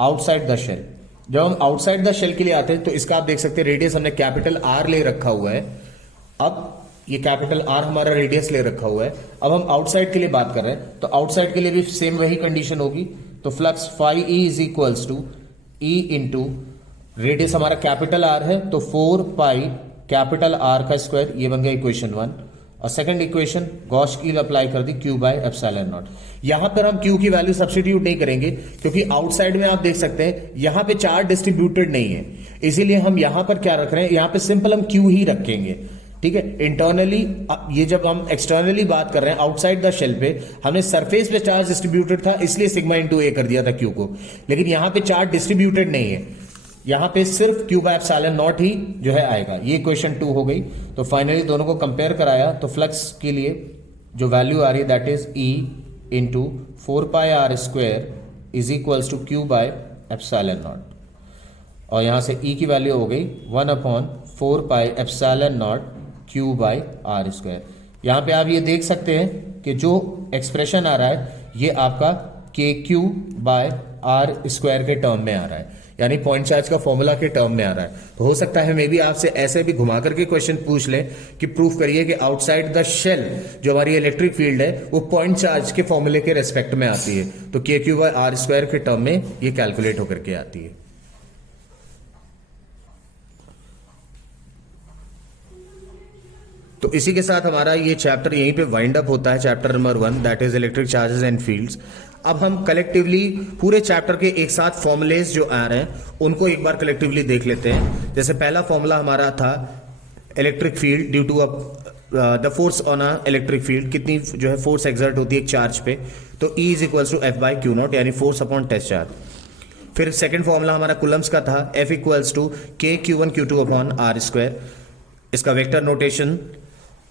आउटसाइड द शेल। जब हम आउटसाइड द शेल के लिए आते हैं तो इसका आप देख सकते हैं रेडियस हमने कैपिटल R ले रखा हुआ है। अब ये कैपिटल आर हमारा रेडियस ले रखा हुआ है। अब हम आउटसाइड के लिए बात कर रहे हैं, तो आउटसाइड के लिए भी सेम वही कंडीशन होगी। तो flux phi E is equals to E into radius हमारा कैपिटल आर है, तो 4 पाई कैपिटल आर का स्क्वायर, ये बन गया इक्वेशन 1। और सेकंड इक्वेशन गॉस की अप्लाई कर दी क्यू बाय एप्सिलॉन नॉट। यहां पर हम क्यू की वैल्यू सब्स्टिट्यूट नहीं करेंगे क्योंकि आउटसाइड में आप देख सकते हैं यहां पे चार्ज डिस्ट्रीब्यूटेड नहीं है, इसीलिए हम यहां पर क्या रख रहे हैं, यहां पे सिंपल हम क्यू ही रखेंगे। ठीक है, इंटरनली ये जब हम एक्सटर्नली बात कर रहे हैं आउटसाइड द शेल पे, हमने सरफेस पे चार्ज डिस्ट्रीब्यूटेड था इसलिए सिग्मा इंटू ए कर दिया था क्यू को, लेकिन यहां पे चार्ज डिस्ट्रीब्यूटेड नहीं है, यहां पे सिर्फ क्यू बाय एप्सिलॉन नॉट ही जो है आएगा। ये क्वेश्चन 2 हो गई। तो फाइनली दोनों को कंपेयर कराया तो फ्लक्स के लिए जो वैल्यू आ रही है that is E into 4 pi R square is equals to Q by epsilon naught, और यहां से ई की वैल्यू हो गई 1/4 pi epsilon naught Q by R square. यहां पे आप ये देख सकते हैं कि जो एक्सप्रेशन आ रहा है ये आपका के क्यू बाय आर स्क्वायर के टर्म में आ रहा है, यानी पॉइंट चार्ज का फॉर्मूला के टर्म में आ रहा है। तो हो सकता है मे भी आपसे ऐसे भी घुमा करके क्वेश्चन पूछ ले कि प्रूफ करिए कि आउटसाइड द शेल जो हमारी इलेक्ट्रिक फील्ड है वो पॉइंट चार्ज के फॉर्मूले के रेस्पेक्ट में आती है, तो के क्यू बाय आर स्क्वायर के टर्म में ये कैलकुलेट होकर के आती है। तो इसी के साथ हमारा ये चैप्टर यहीं पे वाइंड अप होता है, chapter number 1 that is electric charges and fields. अब हम कलेक्टिवली पूरे चैप्टर के एक साथ फॉर्मुलेज जो आ रहे हैं उनको एक बार कलेक्टिवली देख लेते हैं। जैसे पहला फॉर्मूला हमारा था electric field due to the force on a electric field, कितनी जो है फोर्स एक्सर्ट होती है एक चार्ज पे, तो E is equals to F by Q naught यानी फोर्स अपॉन टेस्ट चार्ज। फिर सेकंड फॉर्मूला हमारा कुलम्स का था F equals to K Q1 Q2 upon R square, इसका वेक्टर नोटेशन।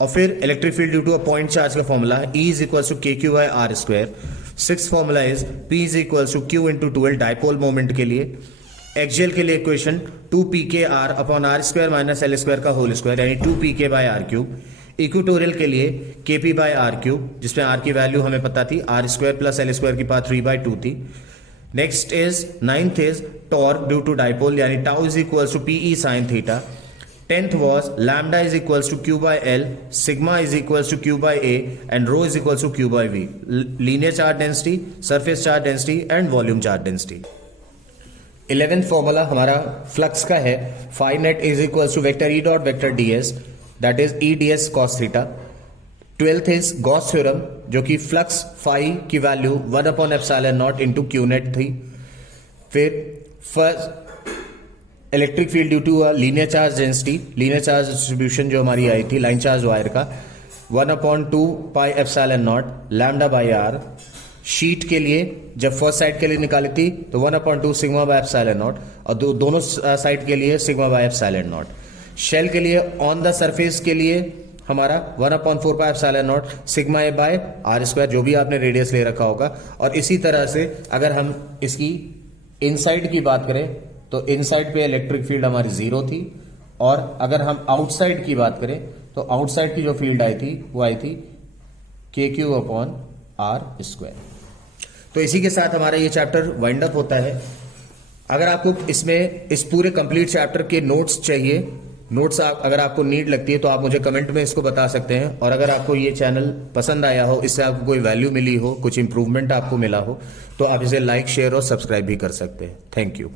और फिर electric field due to a point charge का formula E is equals to K Q by R square. Six formula is P is equals to Q into 2L dipole moment के लिए। Axial के लिए equation 2pk r upon R square minus L square का whole square यानी 2pk by R cube. Equatorial के लिए kp by R cube, जिसमें r की वैल्यू हमें पता थी r square plus L square की पावर 3/2 थी। Next is ninth is torque due to dipole यानी tau is equals to pe sin theta. 10th was lambda is equals to q by L, sigma is equals to q by A and rho is equals to q by V. Linear charge density, surface charge density and volume charge density. 11th formula हमारा flux का है, phi net is equals to vector E dot vector ds that is E ds cos theta. 12th is Gauss theorem जो कि flux phi की value 1/epsilon naught into q net थी। फिर first electric field due to linear charge density, linear charge distribution जो हमारी आई थी line charge wire का 1/2 pi epsilon naught lambda by R. Sheet के लिए जब फर्स्ट साइड के लिए निकाली थी तो 1/2 सिग्मा बाय एप्सिलॉन नॉट और दोनों साइड के लिए sigma by epsilon naught. Shell के लिए ऑन द सरफेस के लिए हमारा 1/4 pi epsilon naught sigma A by R square, जो भी आपने रेडियस ले रखा होगा। और इसी तरह से अगर हम इसकी इनसाइड की बात करें तो इनसाइड पे इलेक्ट्रिक फील्ड हमारी 0 थी, और अगर हम आउटसाइड की बात करें तो आउटसाइड की जो फील्ड आई थी वो आई थी के क्यू अपॉन आर स्क्वायर। तो इसी के साथ हमारा ये चैप्टर वाइंड अप होता है। अगर आपको इसमें इस पूरे कंप्लीट चैप्टर के नोट्स चाहिए, नोट्स अगर आपको नीड लगती है तो आप मुझे कमेंट में इसको बता सकते हैं। और अगर आपको ये चैनल पसंद आया हो, इससे आपको कोई वैल्यू मिली हो, कुछ इंप्रूवमेंट आपको मिला हो, तो आप इसे लाइक शेयर और सब्सक्राइब भी कर सकते हैं। Thank you.